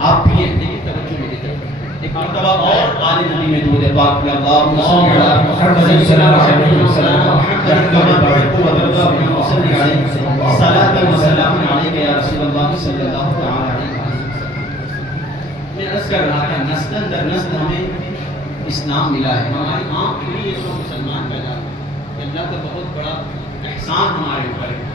آپ بھی دیکھیں توجہ میری طرف، ایک مرتبہ اور آل نبی میں درود پاک پڑھیں، اللہم صلی علی محمد صلی اللہ علیہ وسلم، صلاۃ و سلام علیک یا رسول اللہ صلی اللہ علیہ وسلم۔ میں عرض کر رہا تھا نسل در نسل ہمیں اسلام ملا ہے، ہماری آنکھ کھلی ہے تو مسلمان پیدا ہوئے، اللہ کا بہت بڑا احسان ہمارے اوپر ہے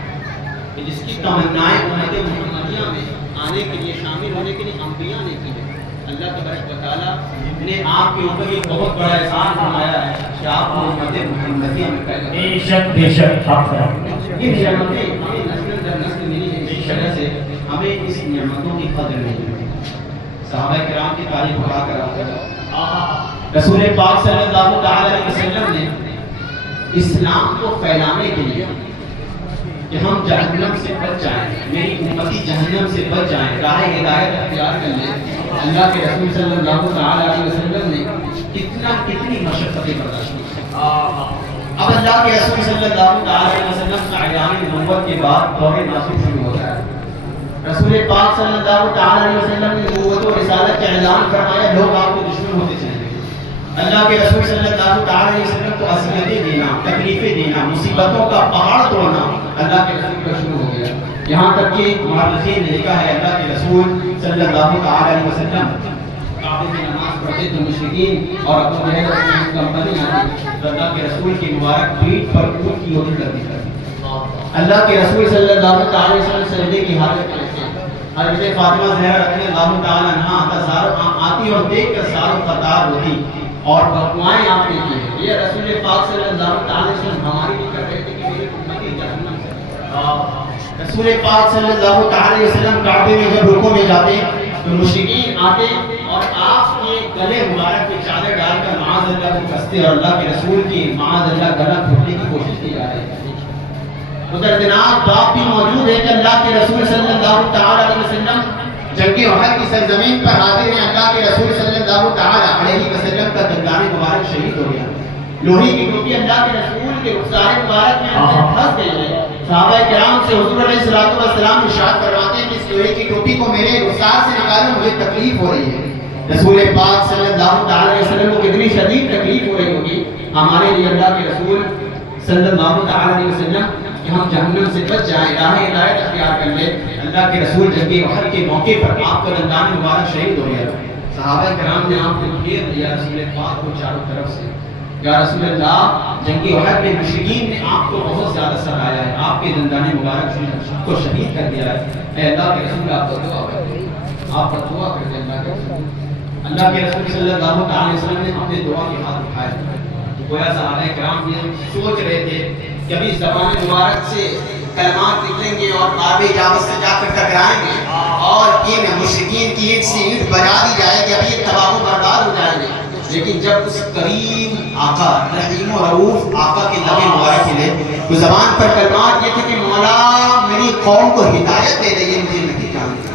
کہ جس کی تمنائیں امت محمدیہ میں آنے کے لیے، شامل ہونے کے لیے انبیاء نے کی ہے۔ اللہ تبارک و تعالیٰ نے آپ کے اوپر یہ بہت بڑا احسان فرمایا ہے کہ آپ کو امت محمدیہ میں پیدا کیا۔ بے شک حق ہے۔ یہ نعمتیں ہمیں نسل در نسل ملی ہیں، اس طرح سے ہمیں اس نعمتوں کی قدر نہیں ہے۔ صحابہ کرام کی تاریخ اٹھا کر رسول پاک صلی اللہ علیہ وسلم نے اسلام کو پھیلانے کے لیے کہ ہم جہنم سے بچ جائیں، میری امتی جہنم سے بچ جائیں، راہ ہدایت اختیار کر لیں، اللہ کے رسول صلی اللہ علیہ وسلم نے کتنی مشقتیں برداشت کی۔ اب اللہ کے رسول صلی اللہ علیہ وسلم کا اعلان نبوت کے بعد دور نازک شروع ہوتا ہے۔ رسول پاک صلی اللہ علیہ وسلم نے نبوت و رسالت کا اعلان فرمایا، لوگ آپ کو دشمن ہوتے چلے گئے۔ اللہ کے رسول صلی اللہ علیہ وسلم کو اذیتیں دینا، تکلیفیں دینا، مصیبتوں کا پہاڑ توڑنا اللہ کے رسول کا شروع ہو گیا، یہاں تک کہ مورخین نے لکھا ہے اللہ کے رسول صلی اللہ علیہ وسلم کعبے میں نماز پڑھتے تو مشرکین اور ابو جہل کی کمپنی آتی تو اللہ کے رسول کی مبارک پیٹھ پر اونٹ کی ہوتی کرتی اللہ کے رسول صلی اللہ علیہ وسلم سجدے کی حالت میں تھے۔ حضرت فاطمہ زہرا رضی اللہ تعالی عنہا آتی اور دیکھ کر ساروں قطار ہوتی اور بقوائیں آپ نے کی ہیں۔ یہ رسول پاک صلی اللہ علیہ وسلم ہماری بھی کر رہے تھے کہ میری امتی جہنم سے۔ رسول پاک صلی اللہ علیہ وسلم کعبے میں جب رکوع میں جاتے تو مشرکین آتے اور آپ کے گلے مبارک پہ چادر ڈال کر معاذ اللہ کو کستے اور اللہ کے رسول کی معاذ اللہ گلا گھٹنے کی کوشش کی جا رہی ہے. ادھر جناب بات بھی موجود ہے کہ اللہ کے رسول صلی اللہ تعالی علیہ وسلم جنگ احد کی سرزمین پر حاضر ہیں. اللہ کے رسول صلی اللہ تعالی علیہ وسلم کا دندان مبارک شہید ہو گیا. لوہی کی ٹوپی اللہ کے رسول کے رخسار مبارک میں پھنس گئی ہے. صحابہ کرام سے حضور علیہ الصلوۃ والسلام ارشاد فرماتے ہیں کہ اس لوہے کی ٹوپی کو میرے رخسار سے نکالو, مجھے تکلیف ہو رہی ہے. رسول پاک صلی اللہ تعالی علیہ وسلم کو کتنی شدید تکلیف ہو رہی ہوگی. ہمارے لیے اللہ کے رسول صلی اللہ تعالی علیہ وسلم کہ ہم جہنم سے بچ جائیں, راہ ہدایت اختیار کر لیں. اللہ کے رسول جنگ احد کے موقع پر آپ کا دندان مبارک شہید ہو گیا. صحابہ کرام نے آپ کو گھیر لیا رسول پاک کو چاروں طرف سے. یا رسول اللہ, جنگ احد میں مشرکین نے آپ کو بہت زیادہ ستایا ہے, آپ کے دندان مبارک کو شہید کر دیا ہے. اے اللہ کے رسول آپ کو دعا کریں, آپ کا دعا کریں. اللہ کے رسول صلی اللہ علیہ وسلم نے اپنے دعا کے ہاتھ اٹھائے. گویا صحابہ کرام یہ سوچ رہے تھے کہ ابھی زبان مبارک سے کلمات نکلیں گے اور باب اجابت سے جا کر ٹکرائیں گے اور یہ مشرکین کی اینٹ سے اینٹ بجا دی جائے گی, ابھی یہ تباہ و برباد ہو جائیں گے. لیکن جب اس کریم آقا رحیم و رؤوف آقا کے لب مبارک کھلے تو زبان پر کلمات یہ تھے کہ مولا میری قوم کو ہدایت دے دے, یہ مجھے نہیں جانتا.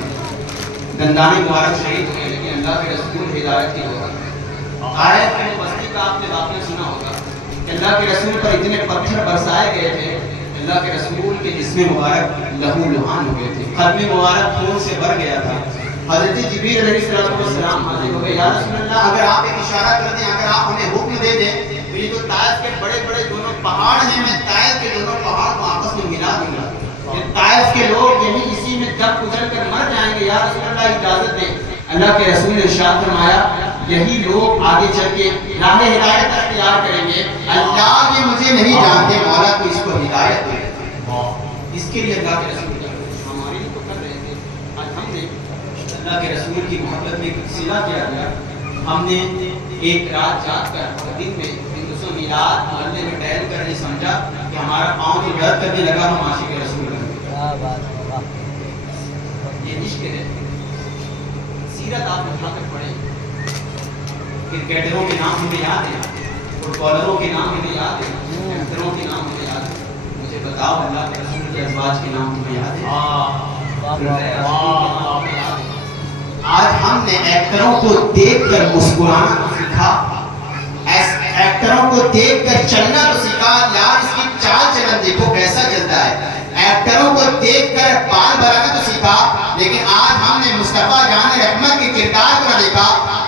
دندان مبارک شہید ہوئے لیکن اللہ کے رسول ہدایت کی ہوگا. آیت میں بستی کا آپ نے واقعہ سنا ہوگا کہ اللہ کے رسول پر اتنے پتھر برسائے گئے تھے, اللہ کے رسول کے جسم مبارک لہو لہان ہو گئے تھے, قلب مبارک خون سے بھر گیا تھا. حضرت جبریل علیہ السلام حاضر ہو گئے, یا رسول اللہ اگر آپ ایک اشارہ کر دیں, اگر آپ ہمیں حکم دے دیں تو یہ جو طائف کے بڑے بڑے دونوں پہاڑ ہیں, میں طائف کے دونوں پہاڑ کو آپس میں ملا دوں گا. یہ طائف کے لوگ یہی اسی میں دب کچل کر مر جائیں گے, یا رسول اللہ اجازت دیں. اللہ کے رسول نے ارشاد فرمایا یہی لوگ آگے چل کے راہ ہدایت اختیار کریں گے. اللہ یہ مجھے نہیں جانتے, مولا کو اس کو ہدایت دے. اس کے لیے اللہ کے رسول ہماری تو کر رہے تھے. آج ہم نے اللہ کے رسول کی محبت میں صلہ کیا گیا. ہم نے ایک رات جاگ کر دن میں ہندوستان میلاد محلے میں ٹہل کر یہ سمجھا کہ ہمارا پاؤں تو درد کرنے لگا, ہم عاشق رسول لگے. یہ عشق ہے. سیرت آپ اٹھا کر پڑھیں, کرکٹروں کے نام ہمیں یاد ہیں, فٹ بالروں کے نام ہمیں یاد ہیں, ایکٹروں کے نام ہمیں یاد ہیں. مجھے بتاؤ اللہ کے رسول کے ازواج کے نام تمہیں یاد ہیں؟ آج ہم نے ایکٹروں کو دیکھ کر مسکرانا تو سیکھا, ایکٹروں کو دیکھ کر چلنا تو سیکھا. یار اس کی چال چلن دیکھو کیسا چلتا ہے. ایکٹروں کو دیکھ کر بال بنانا تو سیکھا, لیکن آج ہم نے مصطفیٰ جان رحمت کے کردار کو نہ دیکھا.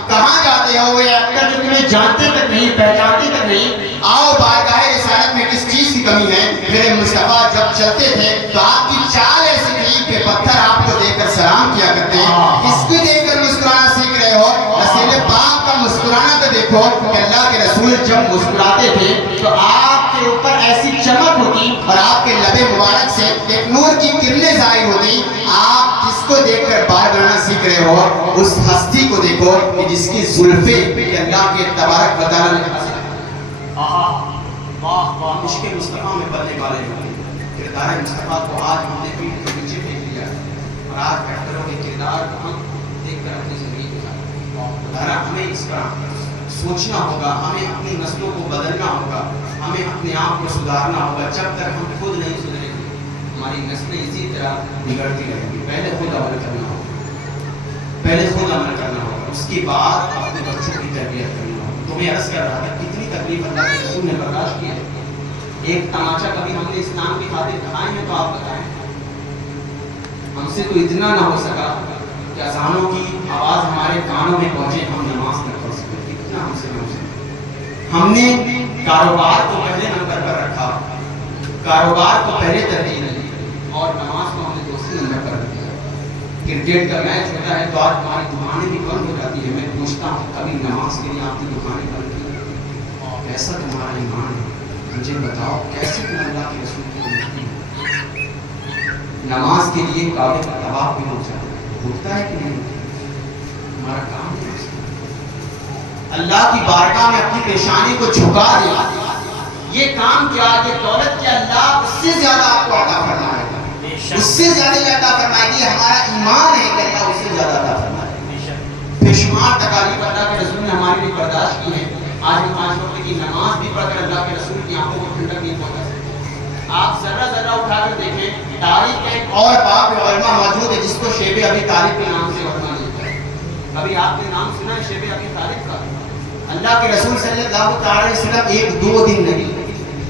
کہاں جاتے ہو وہ ایکٹر جو تمہیں جانتے تک نہیں, پہچانتے تک نہیں. آؤ بارگاہ رسالت میں کس چیز کی کمی ہے. میرے مصطفیٰ جب چلتے تھے تو آپ کی چال ایسی تھی کہ پتھر آپ کو دیکھ کر سلام کیا کرتے ہیں. اس کو دیکھ کر مسکرانا سیکھ رہے ہو. رسول پاک کا مسکرانا تو دیکھو کہ اللہ کے رسول جب مسکراتے تھے تو آپ کے اوپر ایسی چمک ہوتی اور آپ کے لب مبارک سے ایک نور کی کرنیں ظاہر ہوتی. آپ جس کو دیکھ کر بار بنانا سیکھ رہے ہو اس ہستی کو دیکھو کہ جس کی زلفیں اللہ کے تبارک و تعالی نے حاصل عشق مصطفیٰ میں پلنے والے ہوتے ہیں. کردار مصطفیٰ کو آج ہم نے پیٹ کے پیچھے پھینک دیا اور آج ایکٹروں کے کردار کو ہم دیکھ کر اپنی زندگی گزارا. ہمیں اس پر سوچنا ہوگا, ہمیں اپنی نسلوں کو بدلنا ہوگا, ہمیں اپنے آپ کو سدھارنا ہوگا. جب تک ہم خود نہیں سدھریں گے ہماری نسلیں اسی طرح بگڑتی رہیں گی. پہلے خود عمل کرنا ہوگا, پہلے خود عمل کرنا ہوگا, اس کے بعد اپنے بچوں کی تربیت کرنا ہوگا. تو میں عرض کر رہا تھا کتنی تکلیف اللہ کے رسول نے برداشت کی ہے. ایک تماچا کبھی ہم نے اسلام کی خاطر کھائے ہیں تو آپ بتائیں. ہم سے تو اتنا نہ ہو سکا کہ اذانوں کی آواز ہمارے کانوں میں پہنچے, ہم نماز نہ پڑھ سکے. اتنا ہم سے نہ ہو سکا. ہم نے کاروبار کو پہلے نمبر پر رکھا, کاروبار کو پہلے ترجیح نہیں دی اور نماز کو ہم نے دوسرے نمبر پر رکھا. کرکٹ کا میچ ہوتا ہے تو آج ہماری دکانیں بھی بند ہو جاتی ہے. میں پوچھتا ہوں کبھی نماز کے لیے آپ کی دکانیں بند کی؟ کیسا تمہارا ایمان ہے مجھے بتاؤ, کیسے تم اللہ کے رسول کی امتی ہو؟ نماز کے لیے کعبے کا طواف بھی ہوتا ہے کہ نہیں؟ ہمارا کام ہے اللہ کی بارگاہ میں اپنی پیشانی کو جھکا دیا. یہ کام کیا, یہ دولت کیا, اللہ اس سے زیادہ آپ کو عطا فرمائے گا, اس سے زیادہ عطا فرمائے گی. ہمارا ایمان ہے کہ اللہ اس سے زیادہ عطا فرمائے گا. بے شمار تکالیف اللہ کے رسول نے ہمارے لیے برداشت کی ہیں. آج ہم اٹھا کر دیکھیں تاریخ کا ایک اور باب علماء موجود ہے جس کو شیب ابی طالب کے نام سے علماء لیتے ہیں. کبھی آپ نے نام سنا ہے شیب ابی طالب کا؟ اللہ کے رسول صلی اللہ تعالی وسلم 1-2 دن نہیں,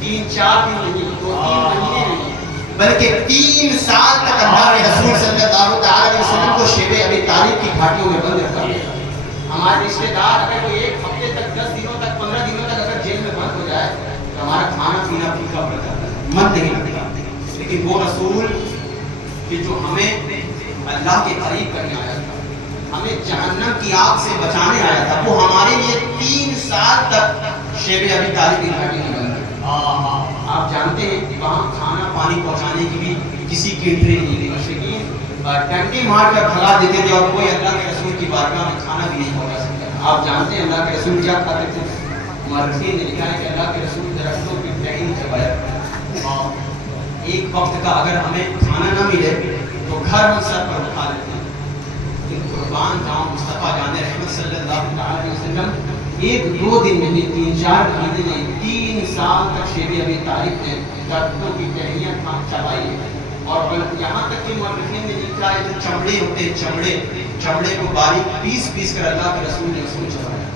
3-4 دن نہیں, 2-3 مہینے نہیں, بلکہ 3 سال تک اللہ کے رسول صلی اللہ تعالی وسلم کو شیب ابی طالب کی گھاٹیوں میں بند رکھا گیا. ہمارے رشتے دار اگر کوئی 1 ہفتے تک, 10 دنوں تک, 15 دنوں تک اگر جیل میں بند ہو جائے تو ہمارا کھانا پینا پھیکا پڑ جاتا ہے, من نہیں لگتا. لیکن وہ رسول کہ جو ہمیں اللہ کے قریب کرنے آیا تھا, ہمیں جہنم کی آگ سے بچانے آیا تھا, وہ ہمارے لیے 3 سال تک شیب ابی طالب کی گھاٹی میں بند رہا. آپ جانتے ہیں کہ وہاں کھانا پانی پہنچانے کی بھی کسی کی انٹری نہیں تھی. مشرکین ٹنٹی مار کر بھگا دیتے تھے اور کوئی اللہ کے رسول کی بارگاہ میں کھانا بھی نہیں پہنچا سکتا. آپ جانتے ہیں اللہ کے رسول کیا کھاتے تھے؟ مورخین نے لکھا ہے کہ اللہ کے رسول درختوں کی ٹہنی چبایا کرتے. ایک وقت کا اگر ہمیں کھانا نہ ملے تو گھر ہم سر پر اٹھا لیتے ہیں. لیکن قربان جاؤں مصطفیٰ جان رحمت صلی اللہ علیہ وسلم 1-2 دن میں نہیں, 3-4 مہینے نہیں, 3 سال تک شیب ابی طالب نے درختوں کی ٹہنیاں چبائی ہے. اور یہاں تک کہ مورخین نے لکھا ہے جو چمڑے ہوتے ہیں, چمڑے کو باریک پیس کر اللہ کے رسول نے اس کو چبایا.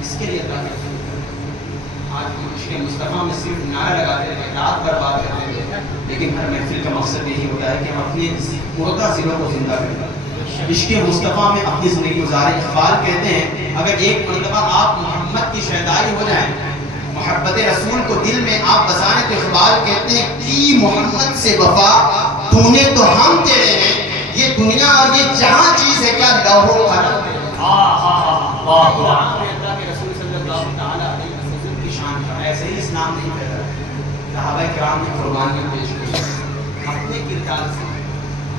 اس کے لیے اللہ کے رسول آج عشق مصطفیٰ میں صرف نعرہ لگاتے رہے, رات بھر بات کرتے رہے, لیکن ہر محفل کا مقصد یہی ہوتا ہے کہ ہم اپنے مردہ ذلوں کو زندہ کریں, عشق مصطفیٰ میں اپنی زندگی گزاریں. اقبال کہتے ہیں اگر ایک مرتبہ آپ محمد کی شیدائی ہو جائیں, محبت رسول کو دل میں آپ بسائیں, تو اقبال کہتے ہیں کی محمد سے وفا تو نے تو ہم تیرے ہیں, یہ دنیا اور یہ جہاں چیز ہے کیا لوح و قلم تیرے. اللہ کے رسول صلی اللہ تعالی علیہ وسلم کی شان کا ایسے ہی اسلام نہیں کہہ رہا. صحابہ کرام نے قربانیاں پیش کی. اپنے کردار سے,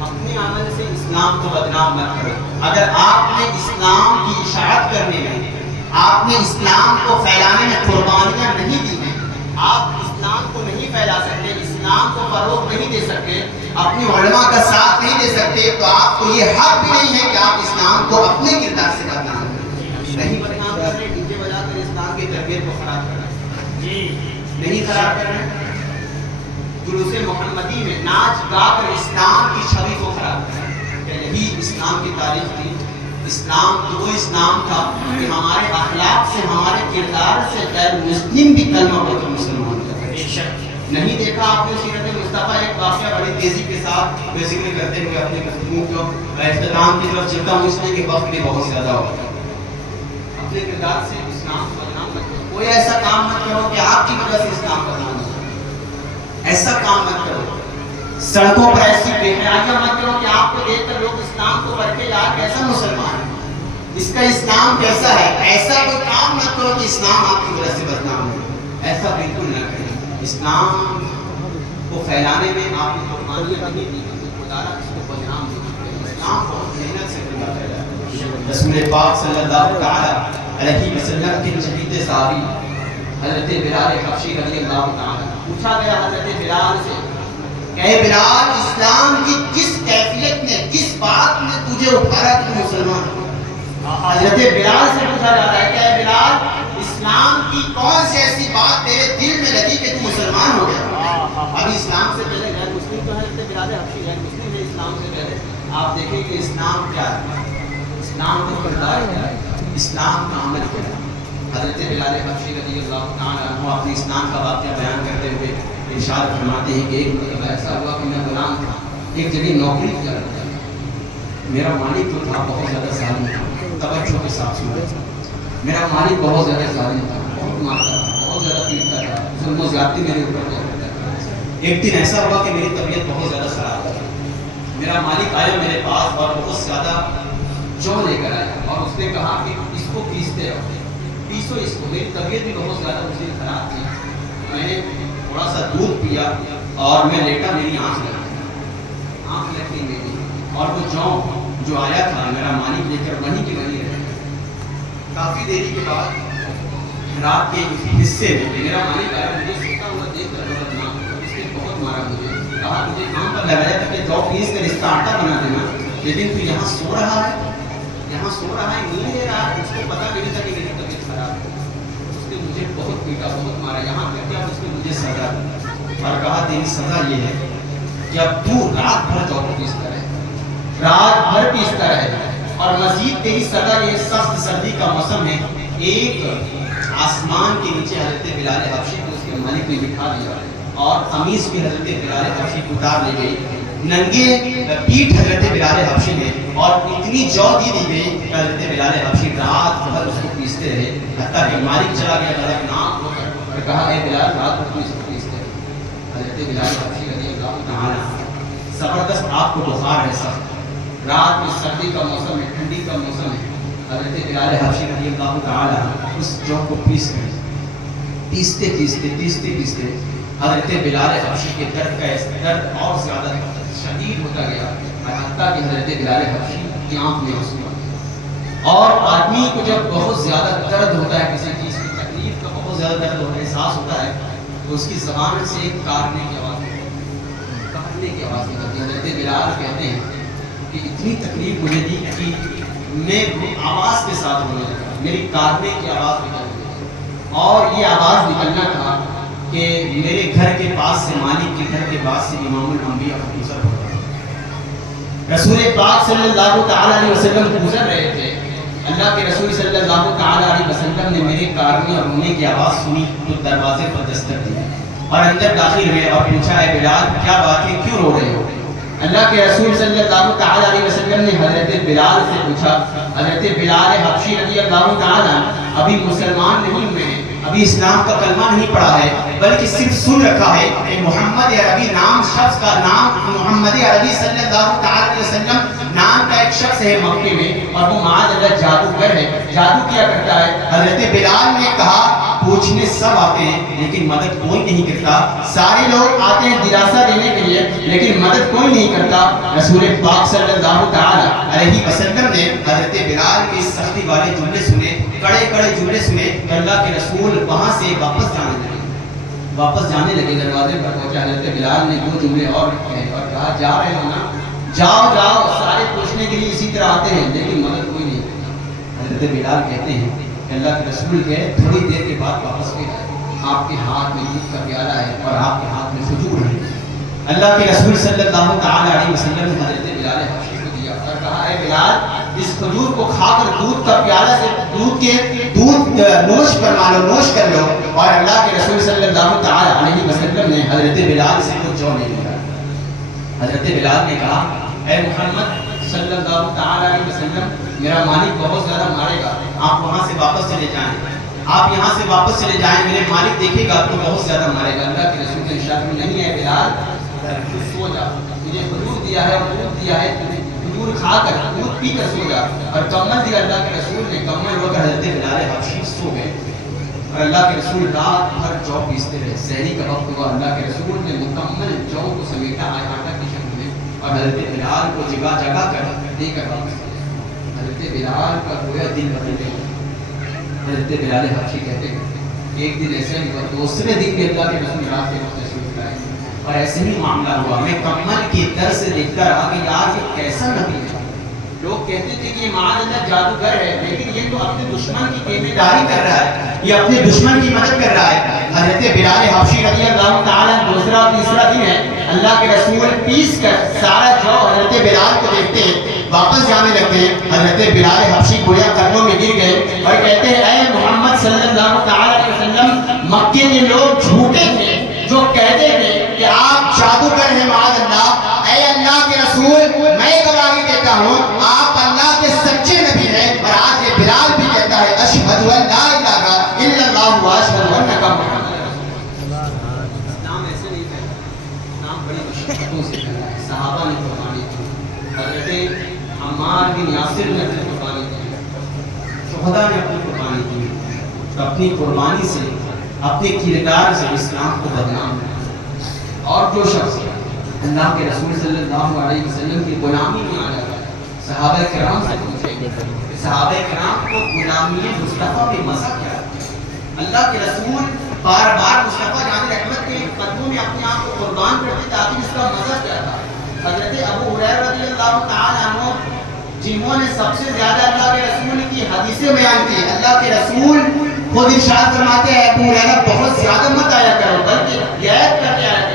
اپنے عمل سے اسلام کو بدنام مت کرو. اگر آپ نے اسلام کی اشاعت کرنے میں, آپ نے اسلام کو پھیلانے میں قربانیاں نہیں دی ہیں, آپ اسلام کو نہیں پھیلا سکتے, اسلام کو فروغ نہیں دے سکتے, اپنی علماء کا ساتھ نہیں دے سکتے, تو آپ کو یہ حق بھی نہیں ہے کہ آپ اسلام کو اپنے کردار سے بدنام کریں. نہیں بدنام کر رہے, ڈی جے بجا کر اسلام کی تربیت کو خراب کر رہے ہیں, نہیں خراب کر رہے ہیں. جلوس محمدی میں ناچ گا کر اسلام کی چھوی کو خراب کر رہے ہیں. کہ یہی اسلام کی تاریخ تھی. اسلام تو وہ اسلام تھا کہ ہمارے اخلاق سے, ہمارے کردار سے غیر مسلم بھی کلمہ پڑھ کر مسلمان ہوتا. نہیں دیکھا آپ نے سیرت مصطفیٰ ایک واقعہ بڑی تیزی کے ساتھ ذکر کرتے ہوئے اپنے گفتگو کو اختتام کی طرف چلتا ہوں, اس لیے کہ وقت بھی بہت زیادہ ہوتا ہے. اپنے کردار سے اسلام کو بدنام مت کرو. کوئی ایسا کام مت کرو کہ آپ کی وجہ سے اسلام بدنام ہو. ایسا کام مت کرو. سڑکوں پر ایسی بے حیائیاں مت کرو کہ آپ کو دیکھ کر لوگ اسلام کو پرکھے یار کیسا مسلمان ہے, اس کا اسلام کیسا ہے. ایسا کوئی کام مت کرو کہ اسلام آپ کی وجہ سے بدنام ہو. ایسا بالکل نہ کریں. اسلام کو پھیلانے میں آپ نے قربانیاں نہیں دی, خدا را اس کو بدنام نہیں کرتے. اسلام بہت محنت سے پھیلایا ہے. رسول پاک صلی اللہ تعالی علیہ وسلم کے جدید صحابی حضرت بلال حبشی رضی اللہ تعالی, پوچھا گیا حضرت بلال سے کہ اے بلال, اسلام کی کس کیفیت نے, کس بات نے تجھے اٹھایا کہ تو مسلمان ہو. حضرت بلال سے پوچھا جاتا ہے کہ اے بلال, اسلام کی کون سی ایسی بات تیرے دل میں لگی کہ تو مسلمان ہو گیا. ابھی اسلام سے پہلے غیر مسلم تو ہے, حضرت بلال حبشی غیر مسلم ہے. اسلام سے پہلے آپ دیکھیں کہ اسلام کیا ہے, اسلام کا کردار کیا ہے, اسلام کا عمل کیا ہے. حضرت بلال حبشی رضی اللہ تعالیٰ عنہ اپنے اسلام کا واقعہ بیان کرتے ہوئے ارشاد فرماتے ہیں کہ ایک مرتبہ ایسا ہوا کہ میں غلام تھا, ایک جگہ نوکری کیا کرتا تھا. میرا مالک جو تھا بہت زیادہ ظالم تھا. توجہ کے ساتھ سنو, میرا مالک بہت زیادہ ظالم تھا, بہت مارتا تھا, بہت زیادہ پیٹتا تھا, ظلم و زیادتی میرے اوپر کیا کرتا تھا. ایک دن ایسا ہوا کہ میری طبیعت بہت زیادہ خراب تھی. میرا مالک آیا میرے پاس اور بہت زیادہ جو لے کر آیا اور اس نے کہا کہ اس کو پیستے رہو, پیسو اس کو. میری طبیعت بھی بہت زیادہ مجھے خراب تھی. میں نے تھوڑا سا دودھ پیا اور میں لیٹا, میری آنکھ لگ گئی میری, اور وہ جو آیا تھا میرا مالک لے کر وہیں کی وہیں رہ. کافی دیری کے بعد رات کے حصے میں میرا مالک آیا, مجھے سوتا ہوا دیکھ کر اس نے بہت مارا مجھے. کہا مجھے کام پر لگایا تھا کہ جو پیس کر اس کا آٹا بنا دینا, لیکن تو یہاں سو رہا ہے, نیند لے رہا ہے. اس کو پتا نہیں تھا کہ میری طبیعت خراب ہے. اس نے مجھے بہت پیٹا, بہت مارا, یہاں تک کہ اب اس نے مجھے سزا دی. اور کہا تیری سزا یہ ہے کہ اب تو رات بھر جو پیستا رہے، رات بھر پیستا رہے، اور مزید تیری سزا یہ سخت سردی کا موسم ہے، ایک آسمان کے نیچے حضرت بلال حبشی کو اس کے مالک نے بٹھا دیا اور قمیص بھی حضرت بلال حبشی کو اتار لی گئی، ننگے پیٹھ حضرت بلال حبشی نے، اور اتنی جو دی گئی کہ حضرت بلال حبشی رات بھر اس کو پیستے رہے، حتیٰ کہ مالک چلا گیا غضبناک ہو کر اور کہا اے بلال رات بھر اس کو پیستے رہے۔ حضرت بلال حبشی رضی اللہ تعالیٰ زبردست آپ کو بخار ہے، سخت رات میں سردی کا موسم ہے، ٹھنڈی کا موسم ہے، حضرت بلال حبشی رضی اللہ تعالیٰ اس جو کو پیستے حضرت بلال حبشی کے درد کا درد اور زیادہ شدید ہوتا گیا، حتیٰ کہ حضرت بلال حبشی کی آنکھ میں آنسو آ گئے۔ اور آدمی کو جب بہت زیادہ درد ہوتا ہے، کسی چیز کی تکلیف کا بہت زیادہ درد ہوتا ہے، احساس ہوتا ہے، تو اس کی زبان سے ایک کاٹنے کی آواز نکلتی ہے۔ حضرت بلال کہتے ہیں کہ اتنی تکلیف مجھے دی کہ میں آواز کے ساتھ رونے لگا، میری کاٹنے کی آواز نکل گئی، اور یہ آواز نکلنا تھا کہ میرے گھر کے پاس سے، مالک کے گھر کے پاس سے امام الانبیاء گزر ہو رہا ہے۔ رسول پاک صلی اللہ تعالیٰ علیہ وسلم گزر رہے تھے، اللہ کے رسول صلی اللہ تعالیٰ علیہ وسلم نے میرے کارنے اور رونے کی آواز سنی تو دروازے پر دستک دی اور اندر داخل ہوئے اور پوچھا اے بلال کیا بات ہے، کیوں رو رہے ہو؟ اللہ کے رسول صلی اللہ تعالیٰ علیہ وسلم نے حضرت بلال سے پوچھا، حضرت بلال حبشی رضی اللہ تعالیٰ ابھی مسلمان نہیں ہوئے ہیں، ابھی اسلام کا کلمہ نہیں پڑھا ہے، بلکہ صرف سن رکھا ہے کہ محمد عربی نام شخص کا نام، محمد عربی صلی اللہ تعالیٰ علیہ وسلم نام کا ایک شخص ہے مکے میں، اور وہ معاذ اللہ جادوگر ہے، جادو کیا کرتا ہے۔ حضرت بلال نے کہا پوچھنے سب آتے ہیں لیکن مدد کوئی نہیں کرتا، سارے لوگ آتے ہیں دلاسا دینے کے لیے لیکن مدد کوئی نہیں کرتا۔ رسول پاک صلی اللہ تعالیٰ علیہ وسلم نے حضرت بلال کے سختی والے جملے سنے، کڑے کڑے جملے سنے، کہ اللہ کے رسول وہاں سے واپس جانے لگے، دروازے پر پہنچا، حضرت بلال نے دو جملے اور کہے اور کہا جا رہے ہو نا، جاؤ، سارے پوچھنے کے لیے اسی طرح آتے ہیں لیکن مدد کوئی نہیں کرتا۔ حضرت بلال کہتے ہیں کہ اللہ کے رسول گئے، تھوڑی دیر کے بعد واپس گئے، آپ کے ہاتھ میں دودھ کا پیالہ ہے اور آپ کے ہاتھ میں کھجور ہے۔ اللہ کے رسول صلی اللہ تعالیٰ علیہ وسلم نے حضرت بلال حبشی کو دیا اور کہا اے بلال اس کھجور کو کھا کر دودھ کا پیالہ سے دودھ نوش کر لو، اور اللہ کے رسول صلی اللہ تعالیٰ علیہ وسلم نے حضرت بلال سے کچھ جو نہیں لیا۔ حضرت بلال نے کہا اے محمد صلی اللہ تعالیٰ علیہ وسلم میرا مالک بہت زیادہ مارے گا، آپ وہاں سے واپس چلے جائیں، آپ یہاں سے واپس چلے جائیں، میرے مالک دیکھے گا تو بہت زیادہ مارے گا۔ اللہ کے رسول نے ارشاد میں نہیں ہے بلال سو جا، تجھے کھجور دیا ہے اور دودھ دیا ہے، کھجور کھا کر دودھ پی کر سو جا، اور کمل دیا اللہ کے رسول نے، کمل ہو کر حضرت بلال حبشی سو گئے، اور اللہ کے رسول رات بھر جو پیستے رہے۔ سحری کا وقت ہوا، اللہ کے رسول نے مکمل جو کو سمیٹا آٹا کی شکل میں اور حضرت بلال کو جگہ جگہ کر دے کر واپس کیا۔ حضرت بلال کا گویا دل بدل گیا۔ حضرت بلال حبشی کہتے ہیں ایک دن ایسے ہی ہوا، دوسرے دن بھی اللہ کے رسول رات کے وقت تشریف لائے اور ایسے ہی معاملہ ہوا۔ میں کمل کی در سے دیکھتا رہا کہ یار یہ کیسا نبی ہے، لوگ کہتے تھے کہ یہ معاذ اللہ جادوگر ہے، لیکن یہ تو اپنے دشمن کی تیمارداری کر رہا ہے، یہ اپنے دشمن کی مدد کر رہا ہے۔ حضرت بلال حبشی رضی اللہ تعالیٰ دوسرا اور تیسرا دن ہے، اللہ کے رسول پیس کر سارا جو حضرت بلال کو دیکھتے ہیں، واپس جانے لگتے ہیں۔ حضرت بلال حبشی گویا قدموں میں گر گئے اور کہتے ہیں اے محمد صلی اللہ تعالیٰ علیہ وسلم مکے کے لوگ جھوٹے تھے جو کہتے تھے کہ آپ جادوگر ہیں معاذ اللہ، اے اللہ کے رسول میں گواہی دیتا ہوں آپ اللہ کے سچے نبی ہیں، اور آج یہ بلال بھی کہتا ہے اشہد ان لا الہ الا اللہ و اشہد انک محمد رسول اللہ۔ اسلام ایسے نہیں کہتا، اسلام بڑی مشقتوں سے کہتا ہے، صحابہ نے قربانی دی، حضرت عمار بن یاسر نے اپنی قربانی دی، شہداء نے اپنی قربانی دی، تو اپنی قربانی سے اپنے کردار سے اسلام کو بدنام کیا۔ اور جو شخص اللہ کے رسول صلی اللہ علیہ وسلم کی غلامی میں آ جاتا ہے، صحابہ کرام سے پوچھیں کہ صحابہ کرام کو غلامی مصطفیٰ میں مزہ کیا ہے؟ اللہ کے رسول بار بار مصطفیٰ جان رحمت کے قدموں میں اپنے آپ کو قربان کرتے تھے، آخر اس کا مزہ کیا تھا؟ حضرت ابو ہریرہ رضی اللہ تعالیٰ عنہ جنہوں نے سب سے زیادہ اللہ کے رسول کی حدیثیں بیان کی، اللہ کے رسول خود ارشاد فرماتے ہیں ابو ہریرہ بہت زیادہ مت آیا کرو بلکہ غیب کر کے آیا کرو۔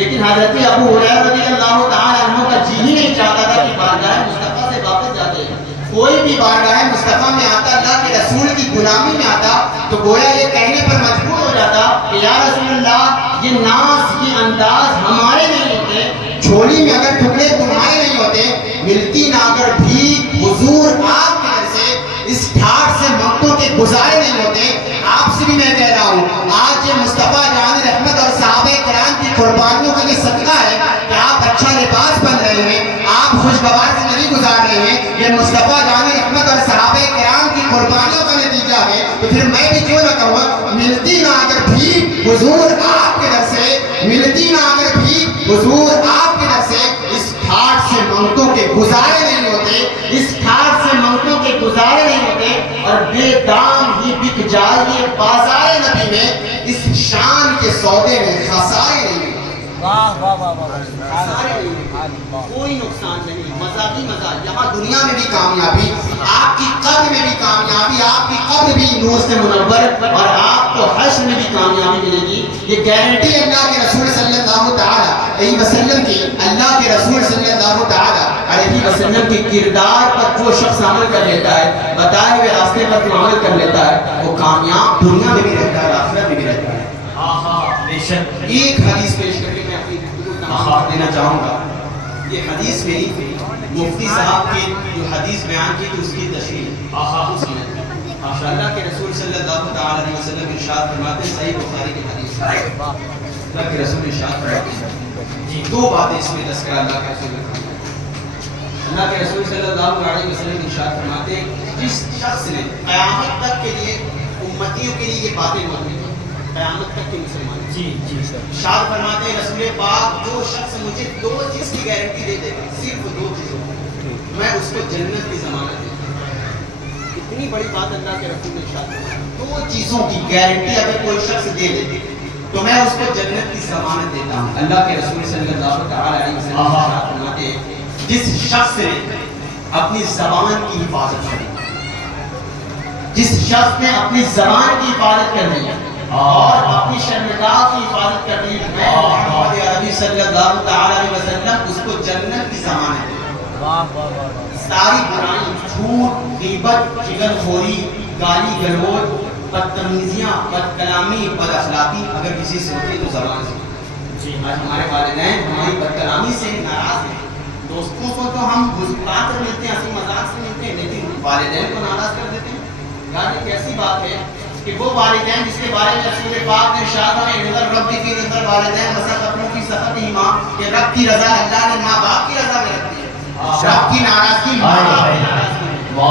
لیکن حضرت ابو ہریرہ رضی اللہ تعالی عنہ کا جی ہی نہیں چاہتا تھا کہ بارگاہ مصطفیٰ سے واپس جاتے ہیں. کوئی بھی بارگاہ مصطفیٰ میں آتا، اللہ کے رسول کی غلامی میں آتا، تو گویا یہ کہنے پر مجبور ہو جاتا کہ یا رسول اللہ یہ ناز یہ انداز ہمارے نہیں ہوتے، جھولی میں اگر ٹکڑے تمہارے نہیں ہوتے، ملتی نہ اگر بھیک حضور آپ کے در سے، اس ٹھاٹ سے منگتوں کے گزارے نہیں ہوتے. آپ سے بھی میں کہہ رہا ہوں، آج یہ مصطفیٰ جان رحمت اور صحابہ کرام کی قربانیوں کا یہ صدقہ ہے کہ آپ اچھا لباس پہن رہے ہیں، آپ خوشگوار زندگی گزار رہے ہیں. یہ مصطفیٰ جان رحمت اور صحابہ کرام کی قربانیوں کا نتیجہ ہے. تو پھر میں بھی کیوں نہ کہوں، ملتی نہ اگر بھی حضور آپ کے در سے، ملتی نہ اگر بھی حضور آپ کے در سے، اس ٹھاٹ سے منگتوں کے گزارے نہیں ہوتے، اس ٹھاٹ سے منگتوں کے گزارے نہیں ہوتے، اور بے دام ہی بک جائیے بازار نبی میں، اس شان کے سودے میں خسارے نہیں ہوتے. کوئی نقصان نہیں، مزہ ہی مزہ. یہاں دنیا میں بھی کامیابی، آپ کی قبر میں بھی کامیابی، آپ کی قبر بھی نور سے منور، اور آپ کو حشر میں بھی کامیابی ملے گی. یہ گارنٹی اللہ کے رسول صلی اللہ تعالی علیہ وسلم کی، اللہ کے رسول صلی اللہ تعالی علیہ وسلم کے کردار پر جو شخص عمل کر لیتا ہے، بتائے ہوئے راستے پر جو عمل کر لیتا ہے، وہ کامیاب دنیا میں بھی رہتا ہے، آخرت میں بھی رہتا ہے. ایک حدیث پیش کر کے میں اپنی گفتگو تمام دینا چاہوں گا. یہ حدیث میری مفتی صاحب کی جو حدیث بیان کی تھی اس کی تشریح اللہ کے رسول صلی اللہ تعالی علیہ وسلم ارشاد فرماتے ہیں، صحیح بخاری کی حدیث اللہ کے رسول ارشاد فرماتے ہیں، دو باتیں اس میں تذکرہ اللہ کے رسول نے فرمایا. اللہ کے رسول صلی اللہ علیہ وسلم ارشاد فرماتے ہیں، جس شخص نے قیامت تک کے لیے امتیوں کے لیے یہ باتیں موجود ہیں، قیامت تک کے مسلمان ارشاد فرماتے ہیں رسول پاک، جو شخص مجھے دو چیز کی گارنٹی دے دے، صرف دو چیزوں، میں اس کو جنت کی ضمانت دیتا ہوں. اتنی بڑی بات اللہ کے رسول نے ارشاد فرمایا، دو چیزوں کی گارنٹی اگر کوئی شخص دے دے تو میں اس کو جنت کی ضمانت دیتا ہوں. اللہ کے رسول صلی اللہ تعالی علیہ وسلم ارشاد فرماتے ہیں، جس شخص نے اپنی زبان کی حفاظت کرنی، جس شخص نے اپنی زبان کی حفاظت کرنی اور اپنی شرمگاہ کی حفاظت کرنی، میں محمد عربی صلی اللہ تعالی علیہ وسلم اس کو جنت کی ضمانت دیتا ہوں. ساری برائیں، جھوٹ، غیبت، چغلخوری، گالی گلوچ، بدتمیزیاں، بد کلامی، بد اخلاقی اگر کسی سے ہوتی ہے تو زبان سے. آج ہمارے والدین ہماری بد کلامی سے ناراض ہیں. دوستوں کو تو ہم مسکرا کر ملتے ہیں، ہنسی مذاق سے ملتے ہیں، لیکن والدین کو ناراض کر دیتے ہیں. یار یہ کیسی بات ہے کہ وہ والدین جس کے بارے میں رسول پاک نے ارشاد ہے، نظر ربی کی نظر والدین مسخ اپنوں کی سخط ہی ماں، کہ رب کی رضا اللہ نے ماں باپ کی رضا میں رکھی ہے، رب کی ناراضگی ماں باپ کی ناراضگی میں.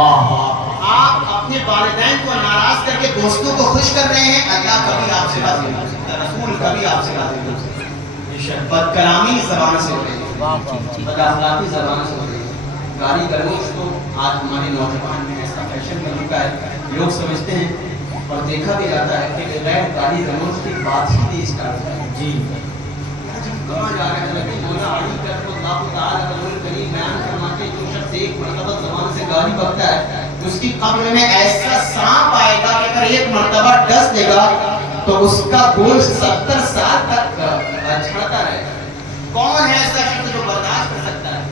آپ اپنے والدین کو ناراض کر کے دوستوں کو خوش کر رہے ہیں، اللہ کبھی آپ سے راضی نہیں ہو سکتا، رسول کبھی آپ سے راضی نہیں ہو سکتا. بد کلامی زبان سے ہو رہی ہے، بد اخلاقی زبان سے ہو رہی ہے. گالی گلوچ تو آج ہمارے نوجوان میں ایسا فیشن بن چکا ہے، لوگ سمجھتے ہیں اور دیکھا بھی جاتا ہے کہ بغیر گالی گلوچ کی بات ہی نہیں اسٹارٹ ہے. جی کہاں جا رہے ہیں؟ لیکن مولا علی کرم اللہ تعالی عنہ کریم بیان فرماتے ہیں، جو شخص ایک مرتبہ زبان سے گالی بکتا ہے اس کی قبر میں ایسا سانپ آئے گا کہ اگر ایک مرتبہ ڈس دے گا تو اس کا گوشت 70 سال تک جھڑتا رہے گا. کون ہے ایسا شخص جو برداشت کر سکتا ہے؟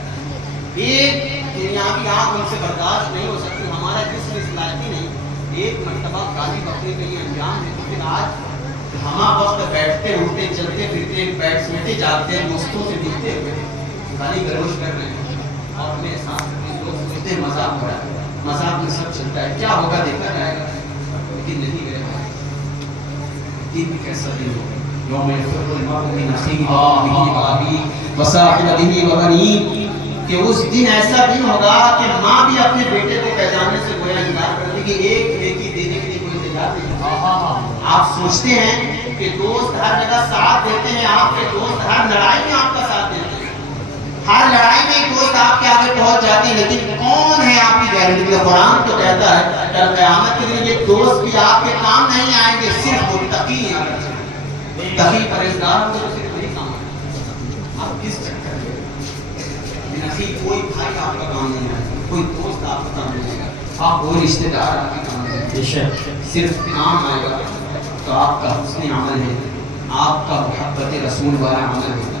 ایک دنیاوی آنکھ ان سے برداشت نہیں ہو سکتی، ہمارا جسم اس لائق ہی نہیں ایک مرتبہ گالی بکنے کے لیے انجام ہے. لیکن آج ہما وقت بیٹھتے اٹھتے چلتے پھرتے بیٹھ سوتے جاتے ہیں دوستوں سے دکھتے ہوئے گالی گلوچ کر رہے ہیں، اور ہمیں احساس لوگ سوچتے ہیں مذاق ہو رہا ہے، مذاق میں سب چلتا ہے، کیا ہوگا دیکھا جائے گا. لیکن نہیں میرے بھائی، دین بھی کیسا دن ہوگا یوم یفر المرء من اخیہ وابیہ وصاحبتہ وبنیہ، کہ اس دن ایسا دن ہوگا کہ ماں بھی اپنے بیٹے کو پہچاننے سے گویا انکار کر دے گی، ایک نیکی دینے کے لیے کوئی انتظار نہیں. آپ سوچتے ہیں کہ دوست ہر جگہ ساتھ دیتے ہیں، آپ کے دوست ہر لڑائی میں آپ کا ساتھ دیتے ہیں، ہر لڑائی میں ایک دوست آپ کے آگے پہنچ جاتے ہیں، لیکن کون ہے آپ کی گارنٹی؟ قرآن تو کہتا ہے کل قیامت کے دن یہ دوست بھی آپ کے کام نہیں آئیں گے، صرف متقی ہیں. متقی پرہیزگار ہوں تو صرف وہی کام ہے. آپ کس چکر میں کوئی بھائی آپ کا کام نہیں آئے، کوئی دوست آپ کا کام نہیں آئے گا، آپ کوئی رشتے دار آپ کے کام نہیں آئے گا. صرف کام آئے گا تو آپ کا حسن عمل ہے، آپ کا محبت رسول والا عمل ہوگا.